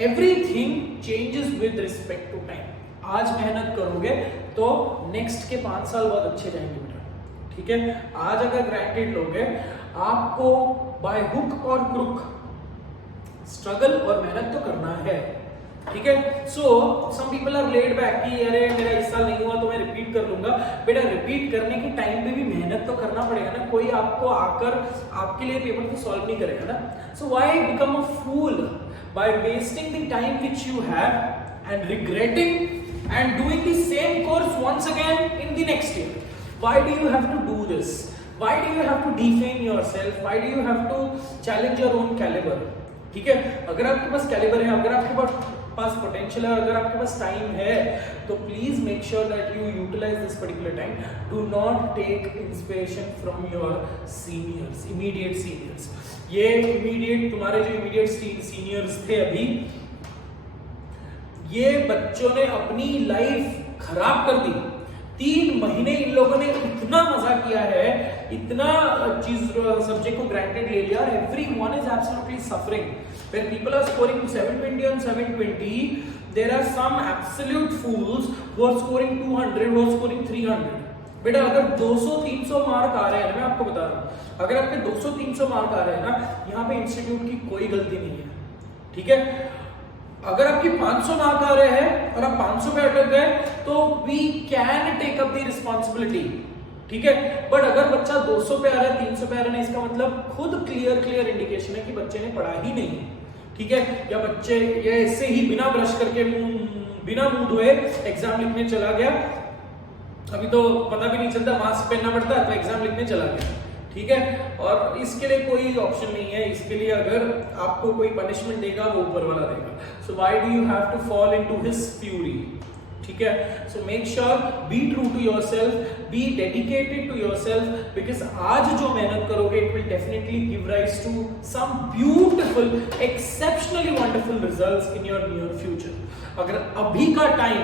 everything changes with respect to time. आज मेहनत करोगे तो नेक्स्ट के 5 साल बहुत अच्छे जाएंगे बेटा, ठीक है। आज अगर ग्रांटेड लोगे, आपको बाय हुक और क्रुक स्ट्रगल और मेहनत तो करना है, ठीक है। So some people are laid back कि अरे मेरा इस साल नहीं हुआ तो मैं रिपीट कर लूंगा। बेटा रिपीट करने के टाइम पे भी मेहनत तो करना पड़ेगा ना, कोई आपको आकर आपके लिए पेपर को सॉल्व नहीं करेगा ना। So why become a fool by wasting the time which you have and regretting and doing the same course once again in the next year? Why do you have to do this? Why do you have to defame yourself? Why do you have to challenge your own caliber? ठीक है, अगर आपके पास calibre है, अगर आपके पास potential है, अगर आपके पास टाइम है, तो please make sure that you utilize this particular time. Do not take inspiration from your seniors, immediate seniors. ये इमीडिएट तुम्हारे जो इमीडिएट सीनियर्स थे अभी, ये बच्चों ने अपनी लाइफ खराब कर दी। 3 महीने इन लोगों ने इतना मजा किया है, इतना चीज सब्जेक्ट को ग्रांटेड ले लिया, everyone is absolutely suffering. When people are scoring 720 on 720, there are some absolute fools who are scoring 200, who are scoring 300। बेटा अगर 200-300 मार्क आ रहे हैं, मैं आपको बता रहा हूं, अगर आपके 200-300 मार्क आ रहे हैं ना, यहाँ पे इंस्टीट्यूट की कोई गलती नहीं है, ठीक है। अगर आपके 500 मार्क आ रहे हैं और आप 500 पे अटक गए तो we can take up the responsibility, ठीक है। बट अगर बच्चा 200 पे आ रहा है, 300 पे आ रहा है, इसका मतलब खुद क्लियर इंडिकेशन है कि बच्चे ने पढ़ा ही नहीं है, ठीक है। या बच्चे ये ऐसे ही बिना ब्रश करके बिना मुंह धोए एग्जाम लिखने चला गया, अभी तो पता भी नहीं चलता, मास्क पहनना पड़ता है तो एग्जाम लिखने चला गया, ठीक है। और इसके लिए कोई ऑप्शन नहीं है, इसके लिए अगर आपको कोई पनिशमेंट देगा वो ऊपर वाला देगा। So why do you have to fall into his fury, ठीक है। So make sure be true to yourself, be dedicated to yourself, because आज जो मेहनत करोगे it will definitely give rise to some beautiful exceptionally wonderful results in your near future. अगर अभी का time,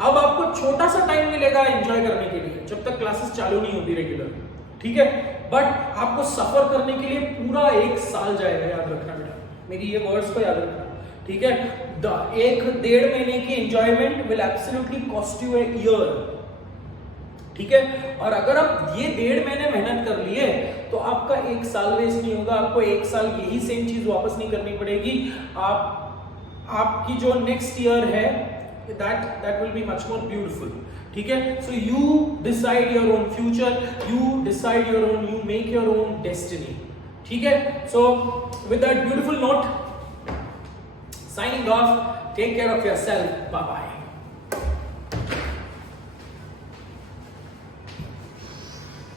अब आपको छोटा सा टाइम मिलेगा एंजॉय करने के लिए जब तक क्लासेस चालू नहीं होती रेगुलर, ठीक है। बट आपको सफर करने के लिए पूरा 1 साल जाएगा, याद रखना बेटा, मेरी ये वर्ड्स को याद रखना, ठीक है। 1-1.5 महीने की enjoyment will absolutely cost U a year, ठीक है। और अगर आप ये 1.5 महीने मेहनत कर लिए तो आपका 1 साल वेस्ट नहीं होगा, आपको 1 साल यही सेम चीज वापस नहीं करनी पड़ेगी। आपकी जो नेक्स्ट ईयर है that will be much more beautiful, ठीक है। So you decide your own future, you decide your own, you make your own destiny, ठीक है। So with that beautiful note, signing off, take care of yourself, bye bye.